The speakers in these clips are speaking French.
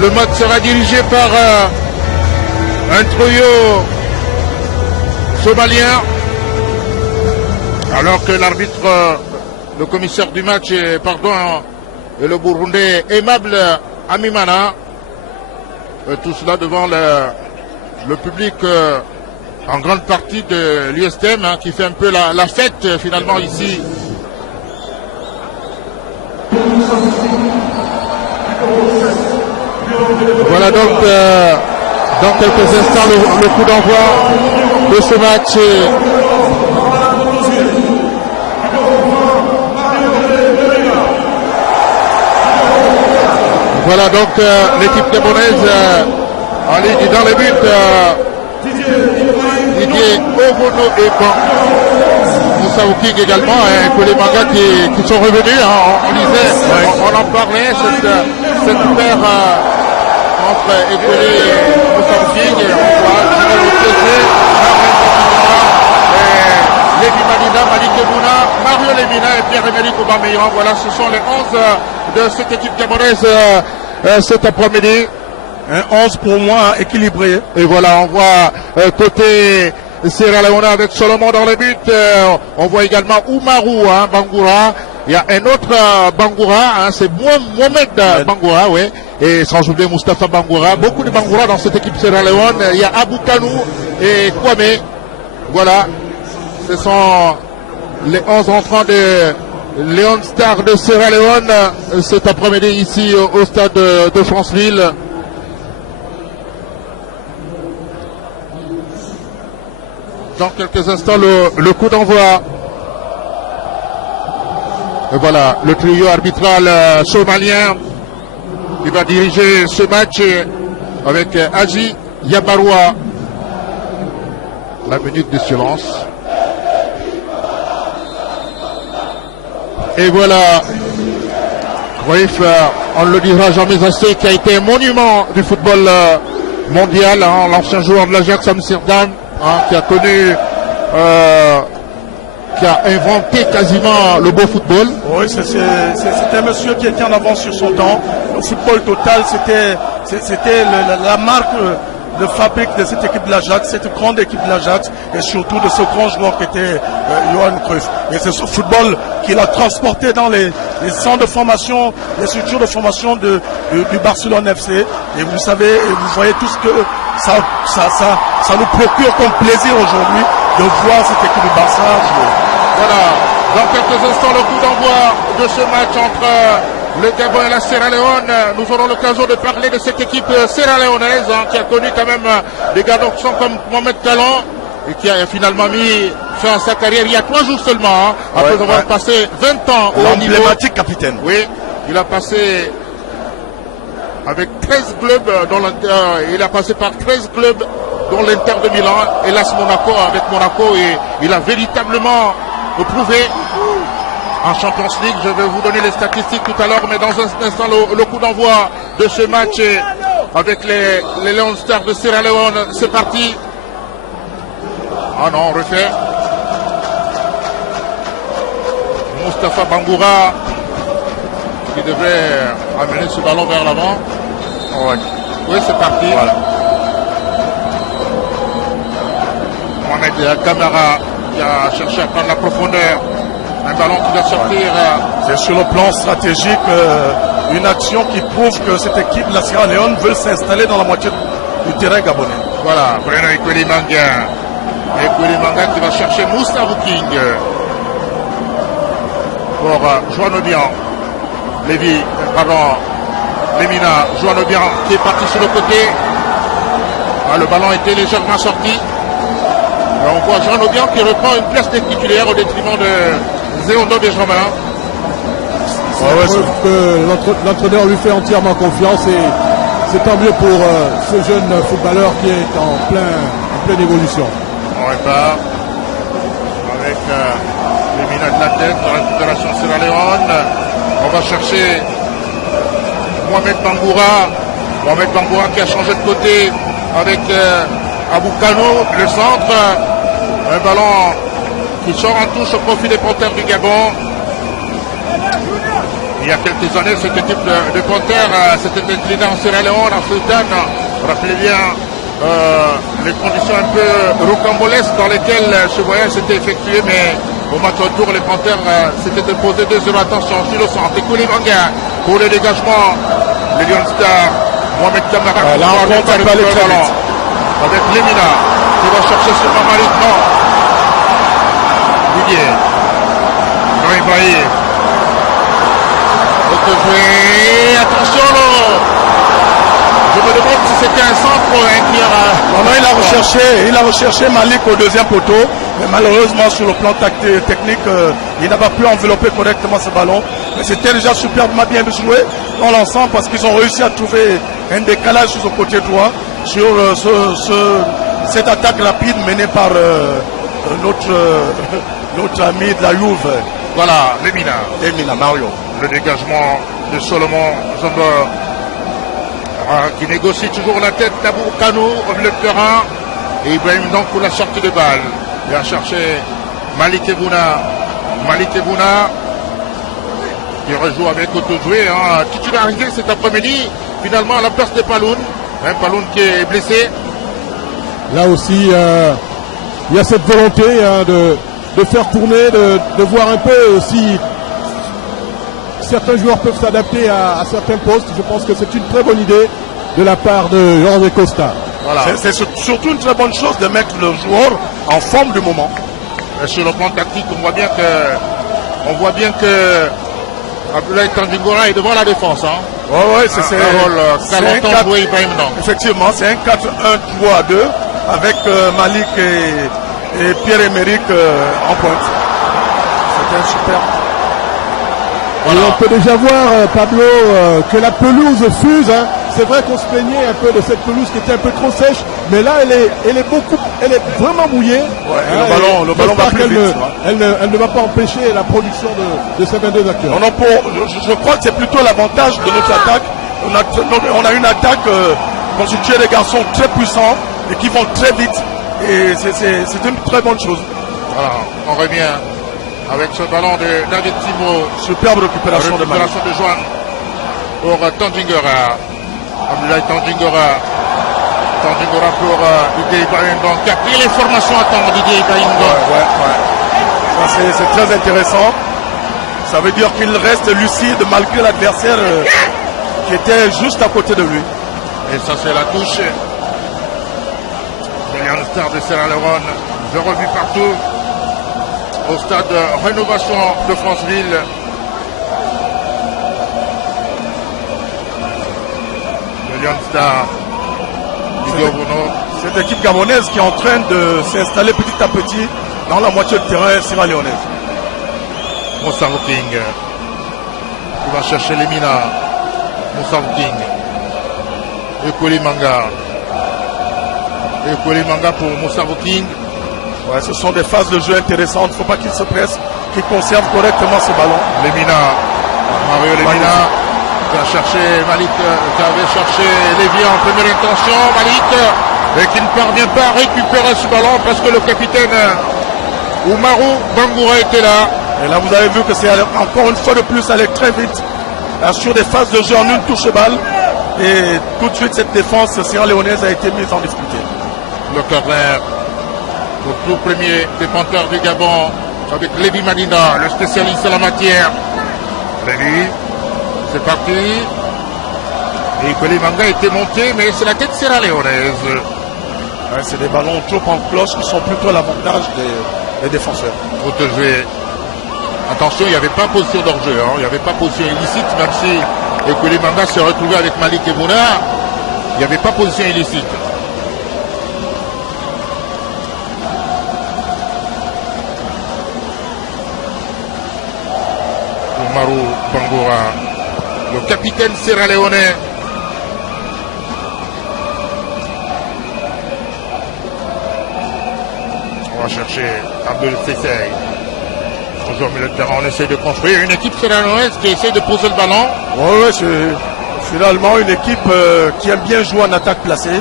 Le match sera dirigé par un trio somalien, alors que l'arbitre, le commissaire du match, est le Burundais Aimable Amimana. Tout cela devant le public en grande partie de l'USTM qui fait un peu la fête finalement ici. Voilà donc dans quelques instants le coup d'envoi de ce match. Voilà donc l'équipe gabonaise en ligne dans les buts. Didier Obono et Moussa Ouking également, et que les mangas qui sont revenus, on disait, on en parlait, cette paire entre Ekwele et Moussa Ouking, et on voit Lévi Malina, Malik Ebouna, Mario Lemina et Pierre-Emerick Aubameyang. Voilà, ce sont les 11 de cette équipe gabonaise cet après-midi. Un 11 pour moi équilibré. Et voilà, on voit côté Sierra Leone avec Solomon dans les buts. On voit également Oumarou Bangoura. Il y a un autre Bangoura, c'est Mohamed Bangoura, oui. Et sans oublier Moustapha Bangoura. Beaucoup de Bangoura dans cette équipe Sierra Leone. Il y a Abou Kanou et Kwame. Voilà, ce sont les 11 entrants de Léon Star de Sierra Leone cet après-midi ici au stade de Franceville. Dans quelques instants, le coup d'envoi. Et voilà, le trio arbitral somalien qui va diriger ce match avec Haji Yabaroua. La minute de silence. Et voilà, Cruyff, on ne le dira jamais assez, qui a été un monument du football mondial, l'ancien joueur de l'Ajax Amsterdam, qui a connu, qui a inventé quasiment le beau football. Oui, c'était un monsieur qui était en avance sur son temps. Le football total, c'était la marque de fabrique de cette équipe de l'Ajax, cette grande équipe de l'Ajax, et surtout de ce grand joueur qui était Johan Cruyff. Et c'est ce football qu'il a transporté dans les centres de formation, les structures de formation du Barcelone FC. Et vous savez, et vous voyez tout ce que ça nous procure comme plaisir aujourd'hui de voir cette équipe du Barça jouer. Voilà, dans quelques instants, le coup d'envoi de ce match entre le Gabon et la Sierra Leone. Nous aurons l'occasion de parler de cette équipe sierra-léonaise qui a connu quand même des garçons comme Mohamed Talon et qui a finalement mis fin à sa carrière il y a 3 jours seulement, après avoir passé 20 ans au niveau. L'emblématique capitaine. Oui, il a passé avec 13 clubs il a passé par 13 clubs dont l'Inter de Milan et l'AS Monaco avec Monaco, et il a véritablement prouvé en Champions League. Je vais vous donner les statistiques tout à l'heure, mais dans un instant, le coup d'envoi de ce match avec les Leon Stars de Sierra Leone. C'est parti. Ah non, on refait. Moustapha Bangoura qui devrait amener ce ballon vers l'avant. Ouais. Oui, c'est parti. Voilà. Mohamed Camara qui a cherché à prendre la profondeur. Un ballon qui doit sortir. C'est sur le plan stratégique une action qui prouve que cette équipe de la Sierra Leone veut s'installer dans la moitié du terrain gabonais. Voilà, Bruno Ekwele Manga. Ekwele Manga qui va chercher Moussa Ouking pour Joan Obiang. Lemina, Joan Obiang qui est parti sur le côté. Le ballon était légèrement sorti. On voit Joan Obiang qui reprend une place de titulaire au détriment de Zéondo Benjamin. L'entraîneur lui fait entièrement confiance, et c'est tant mieux pour ce jeune footballeur qui est en pleine évolution. On repart avec Lemina de la tête de la Fédération Sierra Leone. On va chercher Mohamed Bangoura qui a changé de côté avec Abou Kanou, le centre. Un ballon qui sort en touche au profit des porteurs du Gabon. Il y a quelques années, cette équipe de Panthères s'était inclinée en Sierra Leone, en Sultan. Rappelez bien les conditions un peu rocambolesques dans lesquelles ce voyage s'était effectué, mais au match retour, les Panthères s'étaient imposés 2-0. Attention, sur le centre, Ekoli Manga pour le dégagement. Les Lion Stars, Mohamed Kamara, la rencontre va aller très vite. avec Lemina, qui va chercher sur Mamalik. Non. Didier. Non, Ibrahim. Jouer. Attention, là. Je me demande si c'était un centre ou un tir. Non, il a recherché Malik au deuxième poteau, mais malheureusement sur le plan technique, il n'a pas pu envelopper correctement ce ballon. Mais c'était déjà superbement bien joué dans l'ensemble parce qu'ils ont réussi à trouver un décalage sur le côté droit sur cette attaque rapide menée par notre ami de la Juve. Voilà, Lemina, Mario. Le dégagement de Solomon Zambor. Qui négocie toujours la tête d'Aboukano au milieu de terrain. Et Ibrahim donc pour la sortie de balle. Il a cherché Malik Ebouna. Qui rejoue avec Auto-Joué. Titularisé cet après-midi. Finalement à la place de Paloun. Paloun qui est blessé. Là aussi, il y a cette volonté de faire tourner, de voir un peu si certains joueurs peuvent s'adapter à certains postes. Je pense que c'est une très bonne idée de la part de Jorge Costa. Voilà. C'est surtout une très bonne chose de mettre le joueur en forme du moment. Et sur le plan tactique, on voit bien que Abdoulaye Tandjingora est devant la défense. Ouais, c'est un rôle qu'a longtemps joué Ibrahim Ndong. Effectivement, c'est un 4-1-3-2 avec Malik et Pierre-Emerick en pointe. C'était un super. Voilà. Et on peut déjà voir, Pablo, que la pelouse fuse. C'est vrai qu'on se plaignait un peu de cette pelouse qui était un peu trop sèche, mais là elle est vraiment mouillée. Ouais, le ballon va plus vite. Elle ne va pas empêcher la production de ces 22 acteurs. Je crois que c'est plutôt l'avantage de notre attaque. On a une attaque constituée de garçons très puissants et qui vont très vite. Et c'est une très bonne chose. Voilà, on revient avec ce ballon de David Timo. Superbe récupération de Joan pour Tandjingora. Abdoulaye Tandjingora pour Didier Ibrahim Ndong qui a pris les formations à temps Didier Ibrahim Ndong. Ouais. C'est très intéressant. Ça veut dire qu'il reste lucide malgré l'adversaire qui était juste à côté de lui. Et ça c'est la touche de Lion Stars de Sierra Leone. Je revis partout au stade de Rénovation de Franceville. Lion Stars. Cette équipe gabonaise qui est en train de s'installer petit à petit dans la moitié de terrain sierra-léonaise. Moussa King qui va chercher Lemina. Moussa King. Ekoli Manga pour Moussa King. Ouais, ce sont des phases de jeu intéressantes. Il ne faut pas qu'il se presse, qu'il conserve correctement ce ballon. Mario Lemina. Qui a cherché Malik, qui avait cherché Lévy en première intention, Malik, et qui ne parvient pas à récupérer ce ballon parce que le capitaine Oumarou Bangoura était là. Et là vous avez vu que c'est encore une fois de plus allé très vite sur des phases de jeu en une touche balle. Et tout de suite cette défense sierra-léonaise a été mise en difficulté. Le corner, le tout premier des Panthères du Gabon avec Lévy Madina, le spécialiste en la matière. Lévy. C'est parti. Et Ekoli Manga était monté, mais c'est la tête sierra-léonaise. Ouais, c'est des ballons trop en cloche qui sont plutôt à l'avantage des défenseurs. Faut te jouer. Attention, il n'y avait pas position d'hors-jeu. Il n'y avait pas position illicite, même si Ekoli Manga s'est retrouvé avec Malik Ebouna. Il n'y avait pas position illicite. Oumarou Bangoura. Le capitaine sierra-léonais. On va chercher Abdel Sessay. Toujours au milieu de terrain, on essaie de construire une équipe sierra-léonaise qui essaie de poser le ballon. Ouais, c'est finalement une équipe qui aime bien jouer en attaque placée.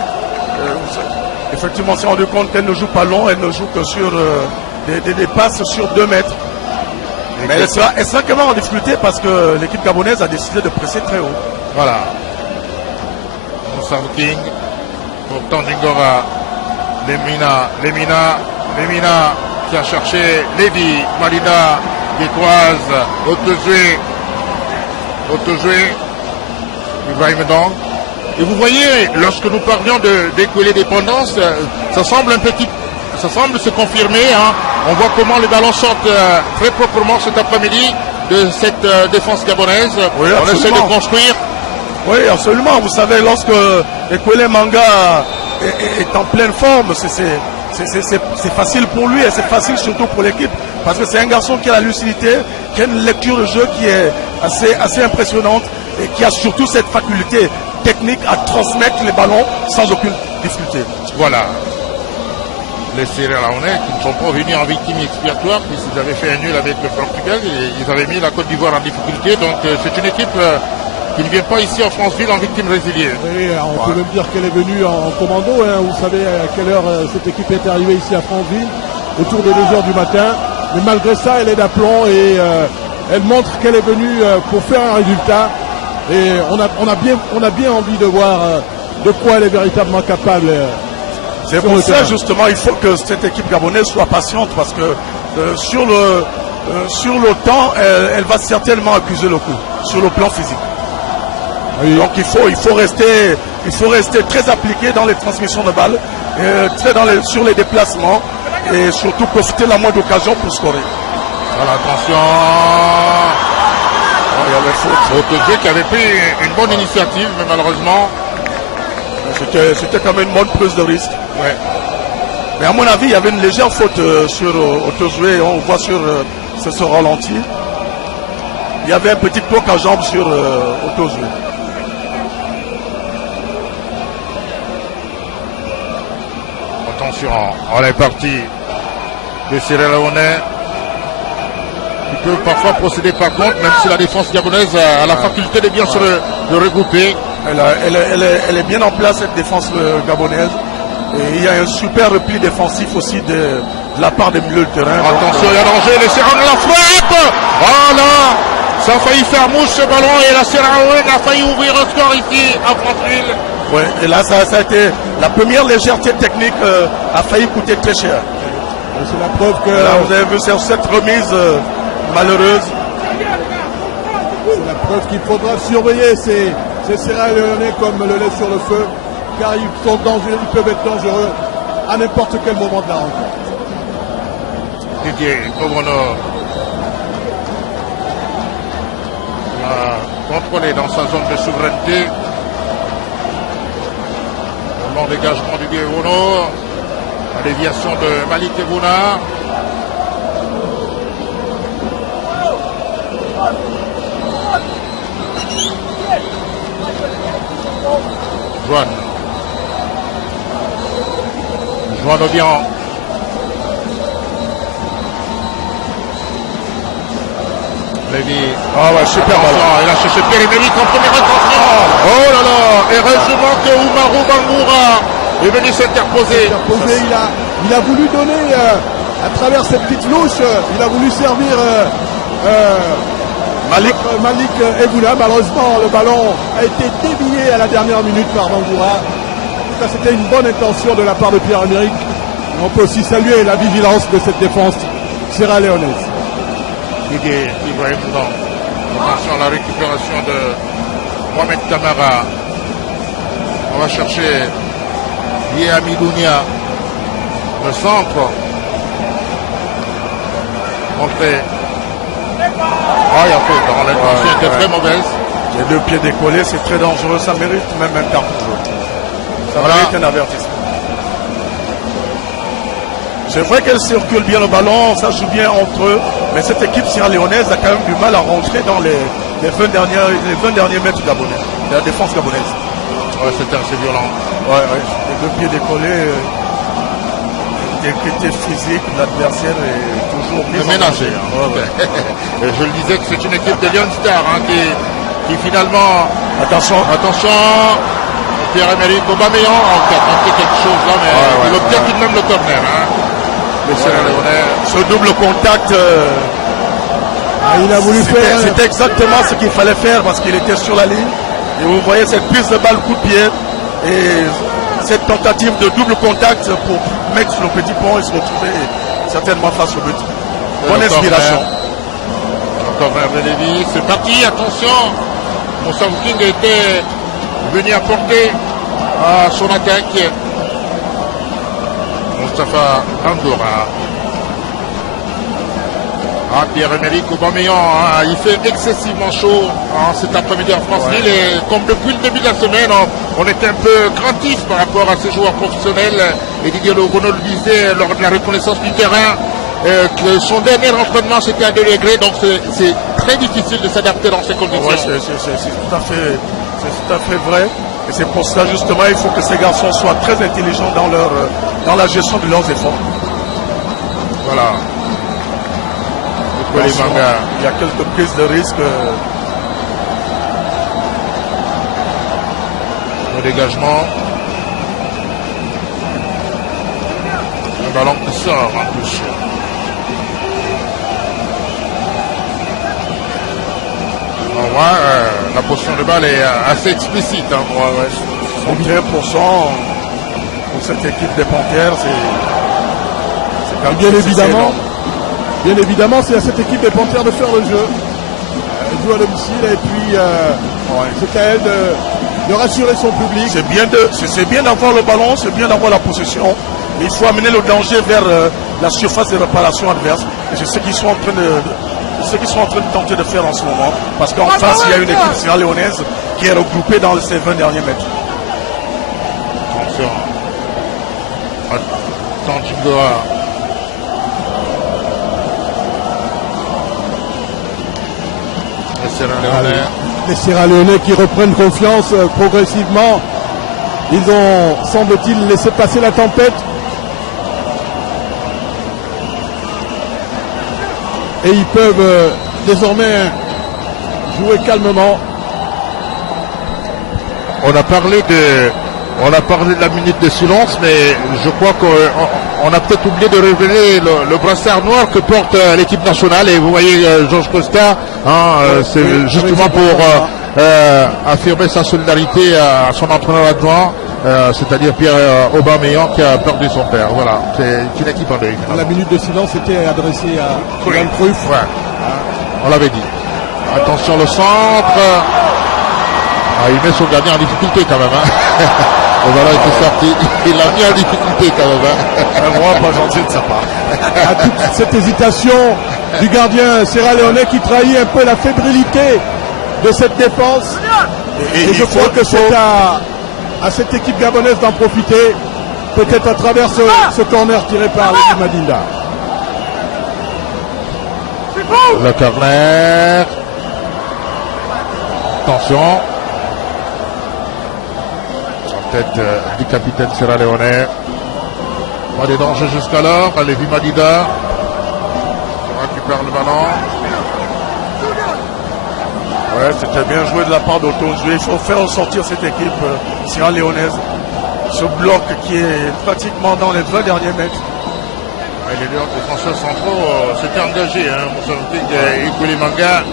Effectivement, on s'est rendu compte qu'elle ne joue pas long, elle ne joue que sur des passes sur 2 mètres. Mais elle sera quand même en difficulté parce que l'équipe gabonaise a décidé de presser très haut. Voilà. Moussa King pour Tandingora. Lemina qui a cherché Lady Malina qui croise Autojoué Ibrahim Dang. Et vous voyez, lorsque nous parlions d'écouler dépendance, ça semble se confirmer. Hein. On voit comment les ballons sortent très proprement cet après-midi de cette défense gabonaise. Oui, on essaie de construire. Oui, absolument. Vous savez, lorsque Ekwele Manga est en pleine forme, c'est facile pour lui et c'est facile surtout pour l'équipe. Parce que c'est un garçon qui a la lucidité, qui a une lecture de jeu qui est assez impressionnante et qui a surtout cette faculté technique à transmettre les ballons sans aucune difficulté. Voilà. Les Sierra Leone qui ne sont pas venus en victime expiatoire puisqu'ils avaient fait un nul avec le Portugal et ils avaient mis la Côte d'Ivoire en difficulté. Donc c'est une équipe qui ne vient pas ici en Franceville en victime résiliée. Oui, on peut même dire qu'elle est venue en commando. Hein. Vous savez à quelle heure cette équipe est arrivée ici à Franceville, autour de 2h du matin. Mais malgré ça, elle est d'aplomb et elle montre qu'elle est venue pour faire un résultat. Et on a bien envie de voir de quoi elle est véritablement capable. C'est pour ça justement il faut que cette équipe gabonaise soit patiente parce que sur le temps, elle va certainement accuser le coup sur le plan physique. Oui. Donc il faut rester très appliqué dans les transmissions de balles, sur les déplacements et surtout profiter de la moindre occasion pour scorer. Voilà, attention. Il y avait faute. Qui avait pris une bonne initiative, mais malheureusement. C'était quand même une bonne prise de risque. Ouais. Mais à mon avis, il y avait une légère faute sur Autojoué. On voit sur ce ralenti. Il y avait un petit toc à jambe sur Autojoué. Attention, on est parti de Sierra Leone. Qui peut parfois procéder par contre, même si la défense gabonaise a la faculté de bien se regrouper. Elle est bien en place cette défense gabonaise. Et il y a un super repli défensif aussi de la part des milieux de terrain. Attention, il y a danger, les Sierra Leone la frappe. Oh là, ça a failli faire mouche ce ballon et la Sierra Leone a failli ouvrir un score ici à Franceville. Oui, et là ça a été la première légèreté technique a failli coûter très cher. C'est la preuve que... Là, vous avez vu cette remise malheureuse. C'est la preuve qu'il faudra surveiller ces Sierra Leone comme le lait sur le feu, car ils sont dangereux, ils peuvent être dangereux à n'importe quel moment de la rencontre. Didier Komono a contrôlé dans sa zone de souveraineté. Bon dégagement du Guérono, la déviation de Malik Ebouna. Joanne Odian. Lévy. Ah ouais, super ballon. Il a cherché Pierre-Emerick en première intention. Oh là là. Et heureusement que Oumarou Bangoura est venu s'interposer. Il a voulu donner, à travers cette petite louche, il a voulu servir Malik Ebouna. Malheureusement, le ballon a été dévié à la dernière minute par Bangoura. Ça, c'était une bonne intention de la part de Pierre-Emerick. On peut aussi saluer la vigilance de cette défense sierra-léonaise. Didier Ibrahim Dang. Attention à la récupération de Mohamed Kamara. On va chercher Yéami Dounia. Le centre. Montré. Ah, il y a faute. L'intention était très mauvaise. Les deux pieds décollés, c'est très dangereux. Ça mérite même un carton jaune. Ça mérite un avertissement. C'est vrai qu'elle circule bien le ballon, ça joue bien entre eux, mais cette équipe sierra-léonaise a quand même du mal à rentrer dans les 20 derniers mètres gabonais, de la défense gabonaise. Ouais, c'était assez violent. Ouais. Les deux pieds décollés, l'intégrité physique de l'adversaire est toujours mise ménagée. Ouais. Je le disais que c'est une équipe de Lyon Star qui finalement... Attention, Pierre-Emerick Aubameyang qui a tenté quelque chose là, mais il obtient tout de même le corner. Les Sierra-Léonais. Ce double contact il a voulu faire. C'était exactement ce qu'il fallait faire parce qu'il était sur la ligne. Et vous voyez cette prise de balle coup de pied et cette tentative de double contact pour mettre sur le petit pont et se retrouver certainement face au but. Bonne inspiration. Encore vers Lévy, c'est parti, attention. Moussa King était venu apporter à son attaque. Moustapha Bangoura. Pierre-Emerick Aubameyang, il fait excessivement chaud cet après-midi en France-Lille et comme depuis le début de la semaine, on était un peu craintif par rapport à ces joueurs professionnels et Didier Renaud le disait lors de la reconnaissance du terrain que son dernier entraînement c'était à 2 degrés, donc c'est très difficile de s'adapter dans ces conditions. Ouais, c'est tout à fait vrai et c'est pour cela justement il faut que ces garçons soient très intelligents dans la gestion de leurs efforts. Voilà. Il y a quelques prises de risque. Le dégagement. Un ballon qui sort en touche. La position de balle est assez explicite. 61% pour cette équipe des Panthères, c'est bien évidemment. Bien évidemment, c'est à cette équipe des Panthères de faire le jeu. Elle joue à domicile et puis c'est à elle de rassurer son public. C'est bien d'avoir le ballon, c'est bien d'avoir la possession. Mais il faut amener le danger vers la surface de réparation adverse. Et c'est ce qu'ils sont en train de tenter de faire en ce moment. Parce qu'en face, il y a une équipe sierra-léonaise qui est regroupée dans ces 20 derniers mètres. Attention. Tanjingoa. Les Sierra-Léonais qui reprennent confiance progressivement. Ils ont, semble-t-il, laissé passer la tempête. Et ils peuvent désormais jouer calmement. On a parlé de la minute de silence, mais je crois qu'on a peut-être oublié de révéler le brassard noir que porte l'équipe nationale. Et vous voyez Georges Costa, c'est justement pour affirmer sa solidarité à son entraîneur adjoint, c'est-à-dire Pierre Aubameyang qui a perdu son père. Voilà, c'est une équipe en deuil. La minute de silence était adressée à Johan Cruyff. Ouais. On l'avait dit. Attention le centre. Il met son gardien en difficulté quand même. Le ballon était sorti. Il l'a mis en difficulté quand même. Un roi pas gentil de sa part. À toute cette hésitation du gardien sierra-léonais qui trahit un peu la fébrilité de cette défense. Et je crois que c'est à cette équipe gabonaise d'en profiter. Peut-être à travers ce corner tiré par l'équipe Madinda. Le corner. Attention. Tête du capitaine sierra-léonais. Pas des dangers jusqu'alors. Lévi Madida récupère le ballon. Ouais, c'était bien joué de la part d'Auto-Joué. Il faut faire ressortir cette équipe sierra-léonaise. Ce bloc qui est pratiquement dans les 20 derniers mètres. Les deux défenseurs centraux s'étaient engagés. Moussa King et Ikuli Manga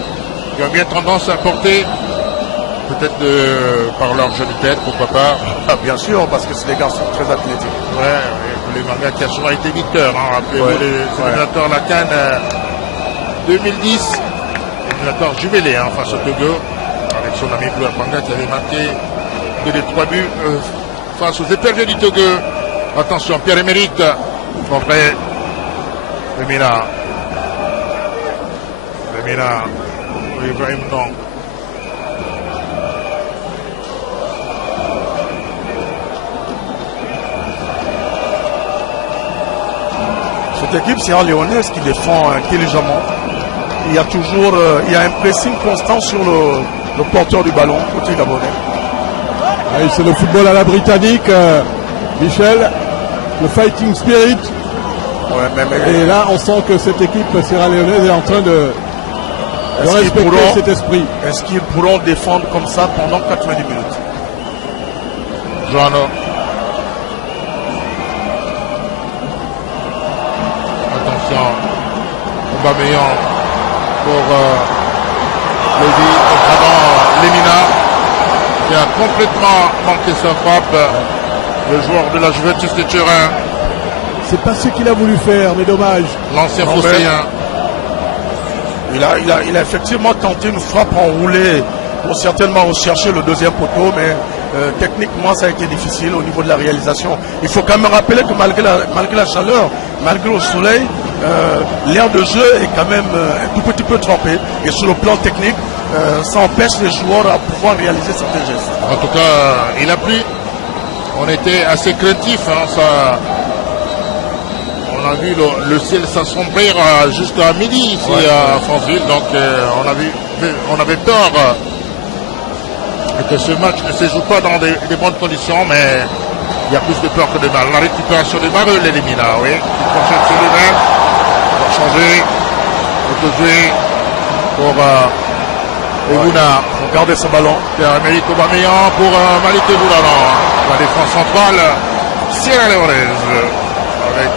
qui ont bien tendance à porter. Peut-être par leur jeu de tête, pourquoi pas. Bien sûr, parce que c'est des garçons très athlétiques. Ouais, les mangas qui a souvent été victeur. Rappelez-vous les éliminateurs la CAN 2010. Éliminateur jumelé face au Togo. Avec son ami Blue Panga qui avait marqué 2 des 3 buts face aux éperviers du Togo. Attention, Pierre-Emerick contre Lemina. Ibrahim non. Cette équipe sierra-léonaise qui défend intelligemment. Il y a toujours un pressing constant sur le porteur du ballon, côté gabonais. Oui, c'est le football à la britannique, Michel, le fighting spirit. Ouais, et là, on sent que cette équipe sierra-léonaise est en train de respecter cet esprit. Est-ce qu'ils pourront défendre comme ça pendant 90 minutes? Joano. Attention. Aubameyang. pour Lévi, Lemina, qui a complètement manqué sa frappe. Le joueur de la Juventus de Turin. C'est pas ce qu'il a voulu faire, mais dommage. L'ancien Phocéen. Il a effectivement tenté une frappe enroulée pour certainement rechercher le deuxième poteau, mais techniquement ça a été difficile au niveau de la réalisation. Il faut quand même rappeler que malgré la chaleur, malgré le soleil, l'air de jeu est quand même un tout petit peu trempé. Et sur le plan technique, ça empêche les joueurs à pouvoir réaliser certains gestes. En tout cas, il a plu. On était assez craintifs. Hein, on a vu le ciel s'assombrir jusqu'à midi ici à Franceville. Donc on avait peur que ce match ne se joue pas dans des bonnes conditions, mais il y a plus de peur que de mal. La récupération de Mareux l'élimine, oui. Il concentre sur lui-même. Il va changer. Autojouer pour Eguna. Faut garder ce ballon. Pierre-Emerick Aubameyang pour Malik Eguna. La défense centrale Sierra Leonaise avec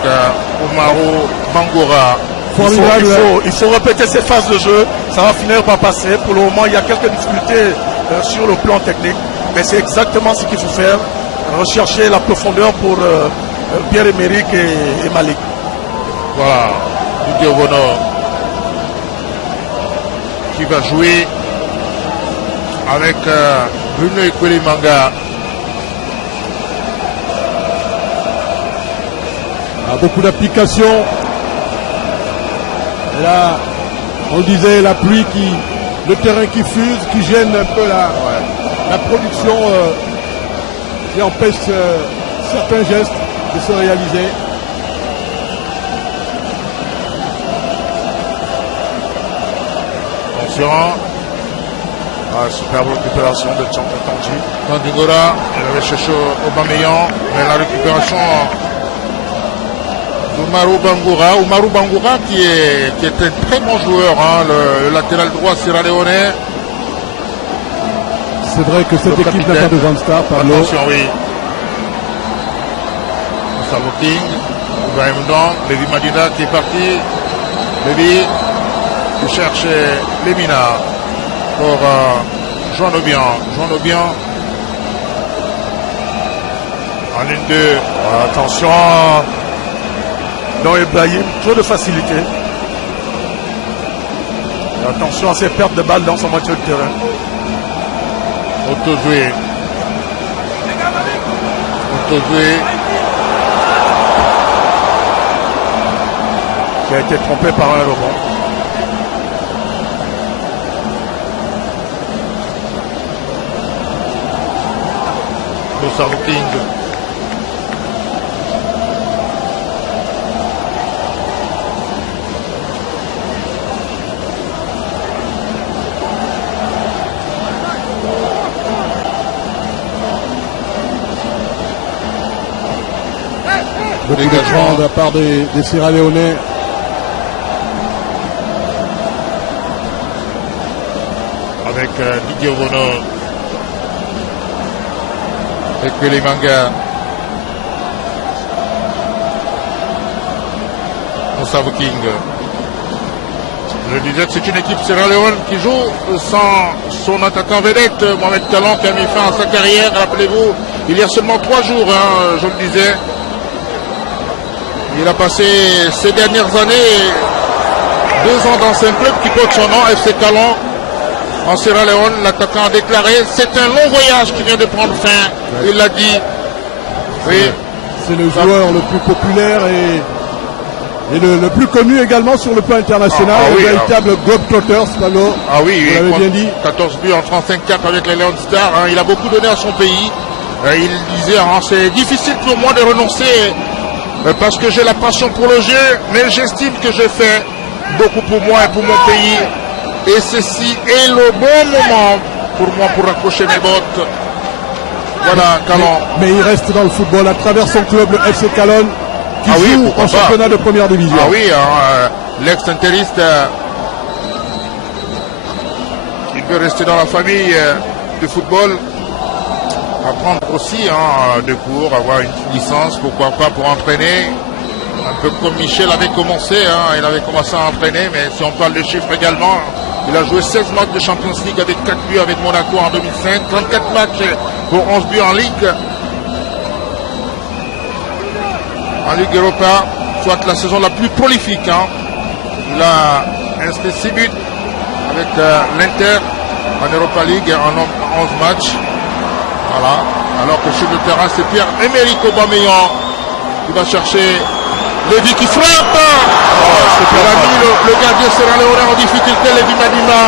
Umaru Bangoura. Il faut répéter ces phases de jeu. Ça va finir par passer. Pour le moment, il y a quelques difficultés sur le plan technique. Mais c'est exactement ce qu'il faut faire. Rechercher la profondeur pour Pierre-Emerick et Malik. Voilà. Didier Obono qui va jouer avec Bruno Ekwelimanga. Beaucoup d'applications. Et là, on le disait, la pluie le terrain qui fuse, qui gêne un peu la production, qui empêche certains gestes de se réaliser. Attention. Superbe récupération de Tandy. Tandigora, il avait cherché Aubameyang, mais la récupération d'Umaru Bangoura qui est un très bon joueur, hein, le latéral droit sierra-léonais. C'est vrai que cette équipe n'a pas de grande star, Pablo. Attention, oui. Gustavo King, Ibrahim Ndong, Lévi Madina qui est parti. Lévi qui cherche Lemina pour Jean Obiang. En 1-2. Attention. Dans Ibrahim, trop de facilité. Et attention à ses pertes de balles dans son match de terrain. Autojoué. Qui a été trompé par un rebond. Gustavo King. Beaucoup d'écran de la part des Sierra-Léonais. Avec Didier Obono. Et Ekwelimanga. Gustavo King. Je disais que c'est une équipe Sierra Leone qui joue sans son attaquant vedette, Mohamed Kalon, qui a mis fin à sa carrière, rappelez-vous, il y a seulement 3 jours, hein, je le disais. Il a passé ces dernières années 2 ans dans un club qui porte son nom, FC Kalon, en Sierra Leone. L'attaquant a déclaré, c'est un long voyage qui vient de prendre fin, il l'a dit. Oui. C'est le joueur le plus populaire et le plus connu également sur le plan international, oui, véritable globetrotter, Pablo. Ah oui, vous l'avez bien dit. 14 buts en 35-4 avec les Leon Stars, hein, il a beaucoup donné à son pays. Il disait, hein, c'est difficile pour moi de renoncer parce que j'ai la passion pour le jeu, mais j'estime que je fais beaucoup pour moi et pour mon pays. Et ceci est le bon moment pour moi pour raccrocher mes bottes. Voilà, Kalon. Mais il reste dans le football à travers son club, le FC Kalon, qui joue en championnat de première division. Ah oui, hein, l'ex-interiste, il peut rester dans la famille du football, apprendre aussi des cours, avoir une licence, pourquoi pas, pour entraîner Un peu comme Michel avait commencé, hein, il avait commencé à entraîner, mais si on parle de chiffres également, il a joué 16 matchs de Champions League avec 4 buts avec Monaco en 2005, 34 matchs pour 11 buts en Ligue. En Ligue Europa, soit la saison la plus prolifique. Hein. Il a inscrit 6 buts avec l'Inter en Europa League en 11 matchs. Voilà. Alors que sur le terrain, c'est Pierre-Emerick Aubameyang qui va chercher Lévi qui frappe. Il a mis le gardien sierra-léonais en difficulté, Lévi Madima.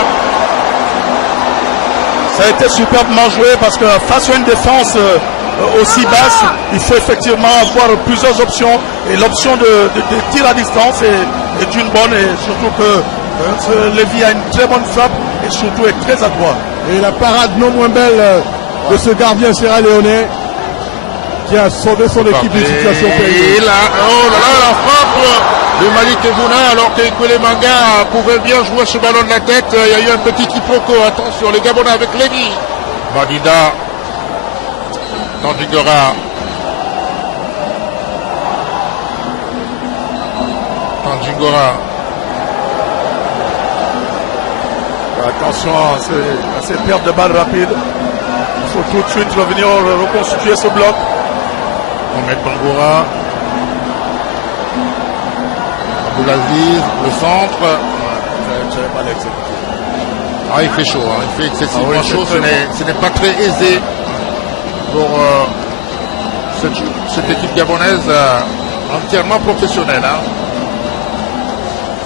Ça a été superbement joué parce que face à une défense aussi basse, il faut effectivement avoir plusieurs options. Et l'option de tir à distance est une bonne, et surtout que Lévi a une très bonne frappe et surtout est très adroit. Et la parade non moins belle de ce gardien sierra-léonais qui a sauvé son équipe d'une situation périlleuse. Et là, oh là là, la frappe de Malik Ebouna, alors que Kwele Manga pouvait bien jouer ce ballon de la tête. Il y a eu un petit quiproquo. Attention, les Gabonais avec Lévi. Badida. Tandingora. Tandingora. Attention à ces pertes de balles rapides. Il faut tout de suite revenir reconstituer ce bloc. Mohamed Bangoura. Abdelaziz, le centre. Ah, il fait chaud, hein. Il fait excessivement chaud. Ce n'est pas très aisé pour cette équipe gabonaise entièrement professionnelle. Hein.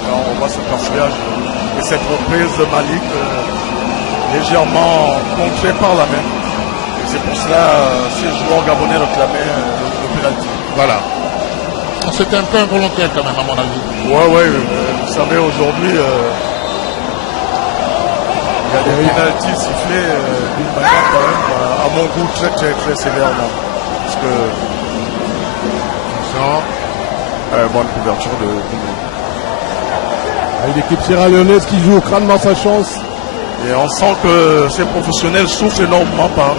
Alors, on voit ce cafouillage et cette reprise de Malik légèrement contrée par la main. Et c'est pour cela ces joueurs gabonais réclamaient le pénalty. Voilà. C'était un peu involontaire quand même, à mon avis. Ouais, vous savez, aujourd'hui, il y a des pénaltys sifflés d'une manière quand même, à mon goût, très très très sévèrement. Parce que bonne couverture de Une équipe sierra-léonaise qui joue crânement sa chance. Et on sent que ces professionnels souffrent énormément par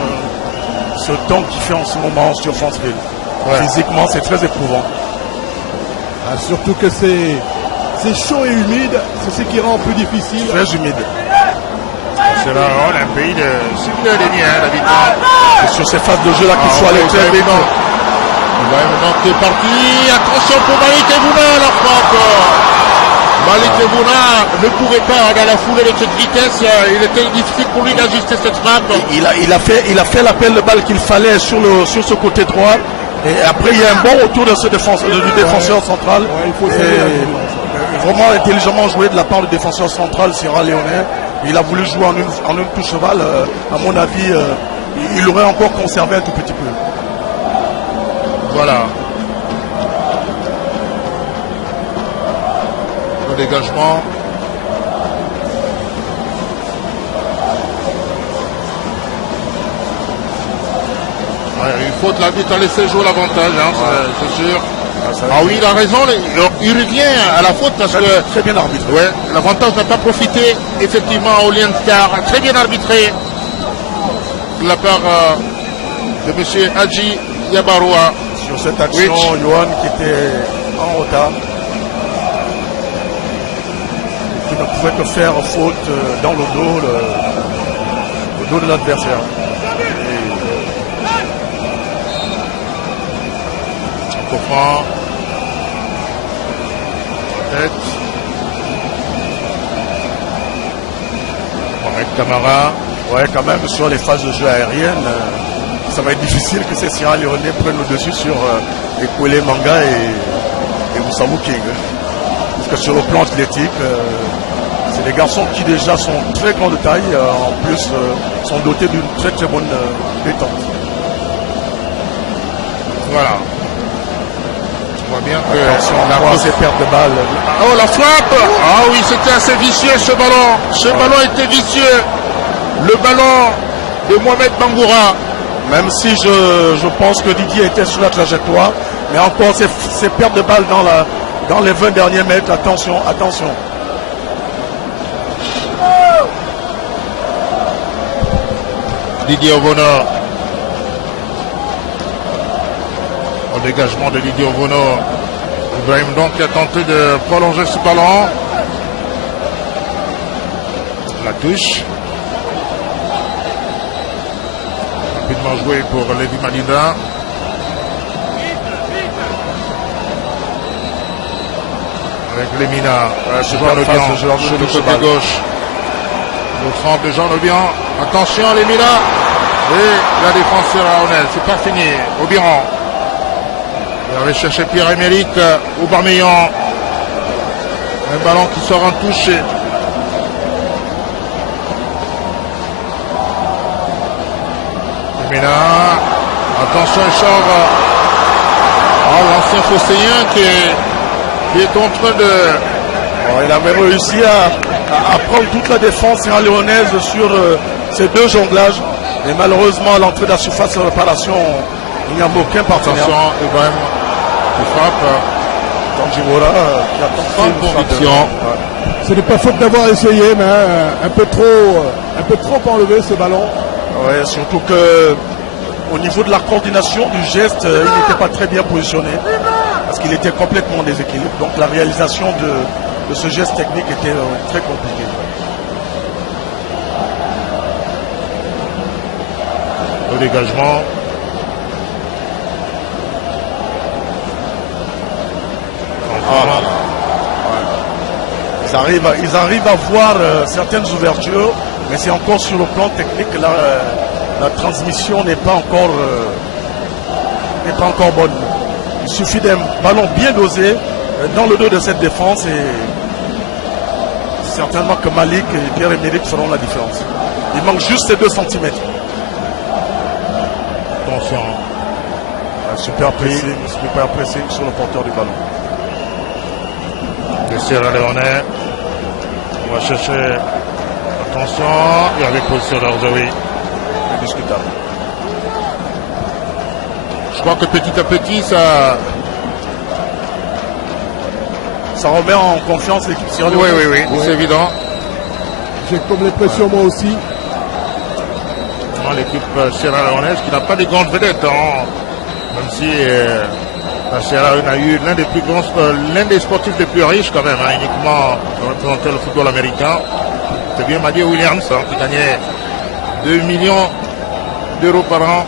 ce temps qu'il fait en ce moment sur Franceville. Ouais. Physiquement, c'est très éprouvant. Ah, surtout que c'est chaud et humide, c'est ce qui rend plus difficile. Très humide. C'est là, on a un pays de similaire des miens, d'habitants. C'est sur ces phases de jeu là qu'il faut aller très vite. Maintenant qui est parti, attention pour Malik Ebouna, la frappe. Malik Ebouna ne pourrait pas, dans la foulée de cette vitesse, il était difficile pour lui d'ajuster cette frappe. Il a fait l'appel de balle qu'il fallait sur ce côté droit. Et après, il y a un bon retour de ce du défenseur central. Ouais, il faut vraiment intelligemment joué de la part du défenseur central sierra-léonais. Il a voulu jouer en une touche cheval. À mon avis, il aurait encore conservé un tout petit peu. Voilà. Le dégagement. Ouais, il faut de l'arbitre à laisser jouer l'avantage, hein, c'est sûr. Ah oui, il a raison, il revient à la faute parce que... Très bien arbitré. Ouais, l'avantage n'a pas profité effectivement au Lien Star. Très bien arbitré de la part de M. Hadji Yabaroua. Sur cette action, Johan qui était en retard, qui ne pouvait que faire faute dans le dos de l'adversaire. On comprend. Tête. Mohamed Camara. Ouais, quand même, sur les phases de jeu aériennes, ça va être difficile que ces Sierra-Léonais prennent le dessus sur Kwele Manga et Moussabou King. Parce que sur le plan athlétique, c'est des garçons qui déjà sont très grands de taille, en plus sont dotés d'une très très bonne détente. Voilà. On voit bien que la voit ces pertes de balles. Oh, la frappe! Ah oui, c'était assez vicieux ce ballon. Ce ballon était vicieux. Le ballon de Mohamed Bangoura. Même si je pense que Didier était sur la trajectoire, mais encore ces pertes de balles dans les 20 derniers mètres. Attention, attention. Didier Ovono. Au dégagement de Didier Ovono. Ibrahim donc qui a tenté de prolonger ce ballon. La touche. Rapidement joué pour Lévi Madina. Avec Lemina, Jean Lebihan sur le côté gauche. Le centre de Jean Lebihan. Attention Lemina. Et la défense sierra-léonaise. C'est pas fini. Obiran. Il avait cherché Pierre-Emerick. Aubameyang. Un ballon qui sort en touche. Lemina. Attention, il sort. L'ancien Phocéen qui est en train de... Il avait réussi à prendre toute la défense sierra-léonaise sur ces deux jonglages. Et malheureusement, à l'entrée de la surface de réparation, il n'y a aucun partenaire. Attention, Ibrahim qui frappe. Tanjimora qui a tenté une conviction. Ce n'est pas faute d'avoir essayé, mais un peu trop enlevé ce ballon. Ouais, surtout que au niveau de la coordination du geste, il n'était pas très bien positionné. Parce qu'il était complètement déséquilibré. Donc la réalisation de ce geste technique était très compliquée. Le dégagement. Ils arrivent à voir certaines ouvertures, mais c'est encore sur le plan technique que la transmission n'est pas encore bonne. Il suffit d'un ballon bien dosé dans le dos de cette défense et certainement que Malik et Pierre-Emerick feront la différence. Il manque juste ces 2 cm. Attention. Super pressing sur le porteur du ballon. Le Sierra-Léonais. On va chercher. Attention. Il y avait position d'Orzaoui. Indiscutable. Je crois que petit à petit, ça remet en confiance l'équipe sierra-léonaise. Oui, c'est évident. J'ai comme l'impression moi aussi. L'équipe sierra-léonaise qui n'a pas de grandes vedettes, même si la Sierra Leone a eu l'un des sportifs les plus riches quand même, uniquement représenté le football américain. C'est bien Madier Williams qui gagnait 2 millions d'euros par an,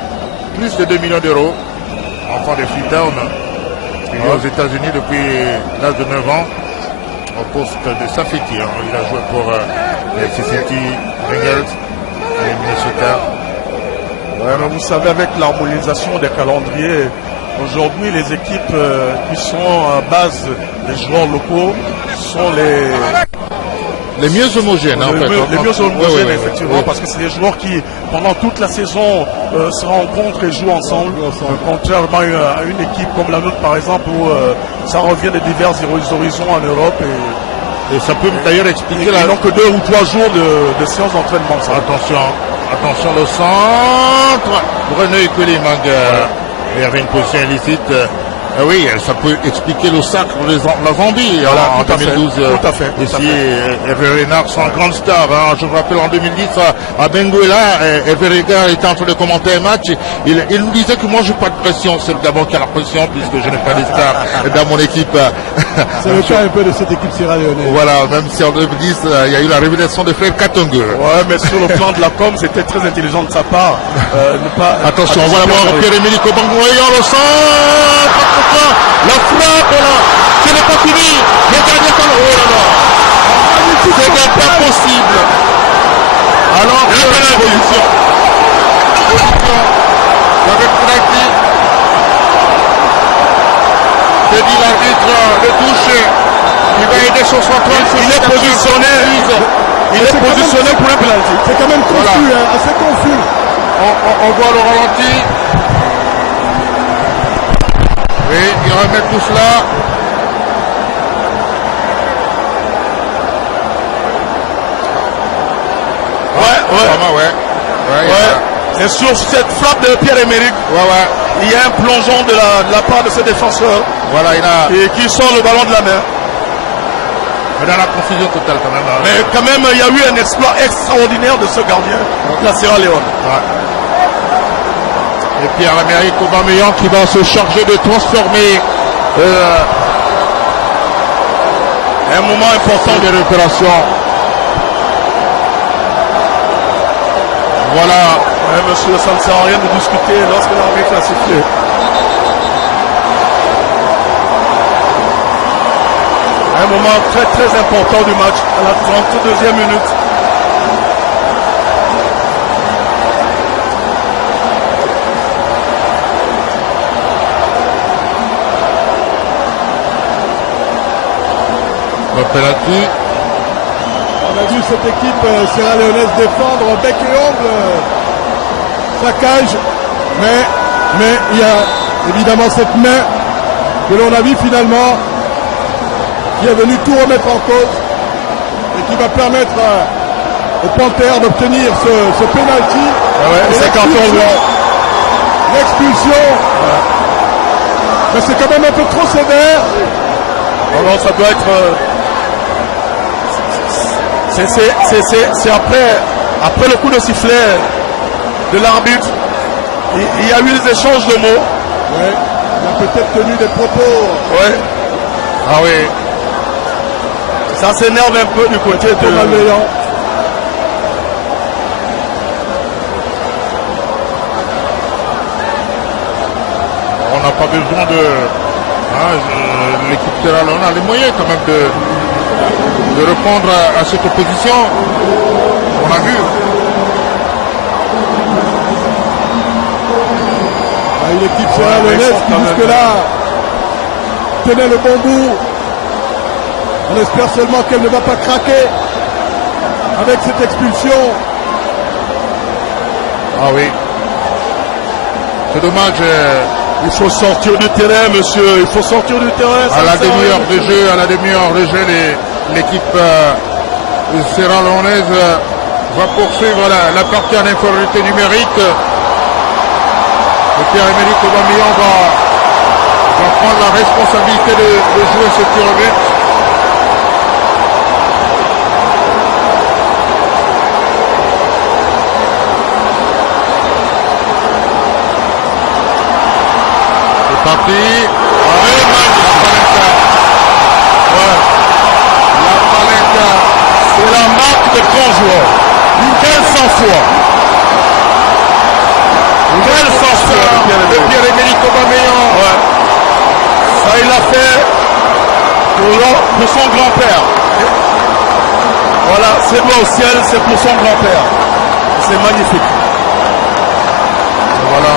plus de 2 millions d'euros, enfant de Freetown, il est aux États-Unis depuis l'âge de 9 ans, au poste de safety. Il a joué pour les Cincinnati Bengals et Minnesota. Ouais, mais vous savez, avec l'harmonisation des calendriers, aujourd'hui, les équipes qui sont à base des joueurs locaux sont les mieux homogènes. Les mieux homogènes, effectivement, parce que c'est des joueurs qui, pendant toute la saison, se rencontrent et jouent ensemble. Contrairement à une équipe comme la nôtre, par exemple, où ça revient de divers horizons en Europe. Et ça peut d'ailleurs expliquer Ils n'ont que 2 ou 3 jours de séance d'entraînement. Attention le centre. René Koulimang. Il y avait une position illicite. Oui, ça peut expliquer le sacre de la Zambie en 2012. Tout à fait. Ici, Hervé Renard, son grand star. Je me rappelle en 2010 à Benguela, Hervé Renard était en train de commenter un match. Il nous disait que moi, je n'ai pas de pression. C'est le Gabon qui a la pression puisque je n'ai pas de stars dans mon équipe. C'est le cas un peu de cette équipe sierra-léonaise. Voilà, même si en 2010, il y a eu la révélation de frère Katongue. Ouais, mais sur le plan de la com, c'était très intelligent de sa part. Attention, on va voir Pierre-Emerick Aubameyang le centre. La frappe là, ce n'est pas fini. Le dernier temps, oh là là, ce n'est pas possible. Alors que la position avec Kraki, c'est dit l'arbitre, le touche, il va aider son central. Il est positionné pour un penalty. C'est quand même confus, assez confus. On voit le ralenti. Oui, ils remettent tout cela. Ouais. Et sur cette frappe de Pierre-Emerick, il y a un plongeon de la part de ce défenseur. Voilà, et qui sort le ballon de la main. Mais dans la confusion totale quand même. Mais quand même, il y a eu un exploit extraordinaire de ce gardien de la Sierra Leone. Et Pierre-Emerick Aubameyang qui va se charger de transformer Un moment important de récupération. Voilà. Ouais, monsieur, ça ne sert à rien de discuter lorsque l'arbitre a sifflé. Un moment très très important du match, à la 32e minute. Le penalty. On a vu cette équipe sierra-léonaise défendre bec et ongle sa cage, mais il y a évidemment cette main que l'on a vu finalement qui est venue tout remettre en cause et qui va permettre aux Panthères d'obtenir ce penalty. Ah ouais, c'est l'expulsion. Ouais. Mais c'est quand même un peu trop sévère. Alors ça doit être... c'est après le coup de sifflet de l'arbitre, il y a eu des échanges de mots. Ouais, il a peut-être tenu des propos. Ouais. Ah oui. Ça s'énerve un peu du côté de malveillant. On n'a pas besoin de... l'équipe Sierra Leone a les moyens quand même de répondre à cette opposition. On a vu. Une équipe sierra-léonaise qui jusque-là tenait le bon bout. On espère seulement qu'elle ne va pas craquer avec cette expulsion. Ah oui. C'est dommage. Il faut sortir du terrain, monsieur. Il faut sortir du terrain. À la demi-heure de jeu, l'équipe sierra-léonaise va poursuivre la partie en infériorité numérique. Et Pierre-Emerick Aubameyang va prendre la responsabilité de jouer ce tir au but. C'est parti. La Palenka. C'est la marque de grand joueur. Quel sang-froid. Quel sang-froid de Pierre-Emerick Aubameyang. Ouais. Ça, il l'a fait pour son grand-père. Voilà, c'est doigt au ciel, c'est pour son grand-père. C'est magnifique. Voilà.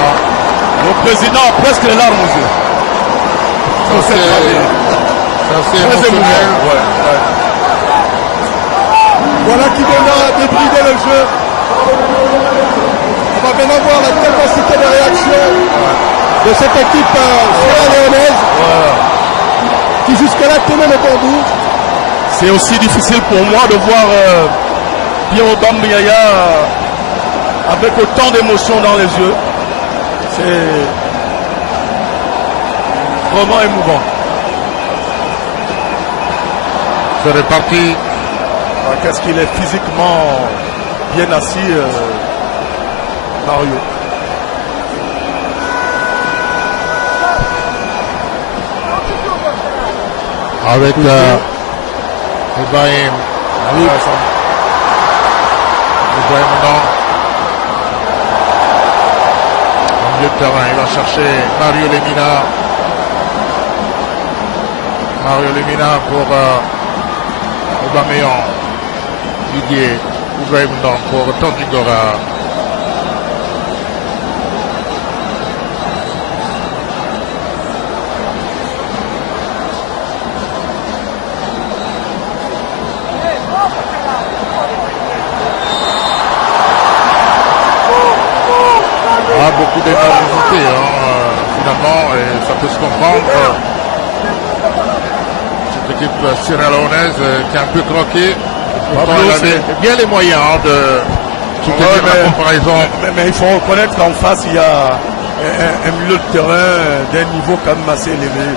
Le président a presque les larmes aux yeux. Ça, c'est Très émotionnel. émouvant. Ouais. Voilà qui viendra débrider le jeu. On va maintenant voir la capacité de réaction de cette équipe sierra-léonaise qui jusque-là tenait le bon bout. C'est aussi difficile pour moi de voir Pierre Aubameyang avec autant d'émotion dans les yeux. C'est vraiment émouvant. C'est reparti. Qu'est-ce qu'il est physiquement bien assis, Mario. Avec Ibrahim. Ibrahim Ndong. Au milieu de terrain, il va chercher Mario Lemina. Mario Lemina pour Aubameyang. Didier. Ibrahim Ndong pour Tandingora. Beaucoup d'énergie finalement, et ça peut se comprendre. Cette équipe sierra-léonaise qui est un peu croquée. Pourtant, elle avait bien les moyens de soutenir la comparaison. Mais il faut reconnaître qu'en face, il y a un milieu de terrain d'un niveau quand même assez élevé.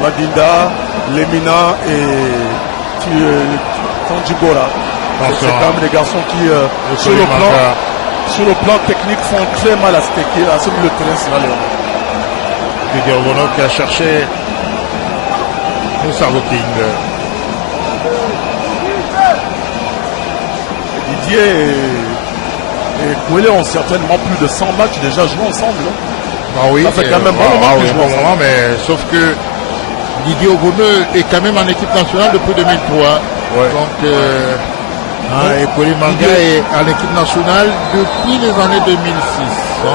Madinda, Lemina et Tandjigora. C'est quand même des garçons qui, sur le plan technique, font très mal à ce milieu de terrain sierra-léonais. Didier Obono qui a cherché Moussa King. Didier et Kouélé ont certainement plus de 100 matchs déjà joués ensemble. Ah oui, Ça fait quand même bon moment qu'ils jouent ensemble. mais sauf que Didier Ogoneux est quand même en équipe nationale depuis 2003. Ouais. Donc, et Kouélé Manga est en équipe nationale depuis les années 2006.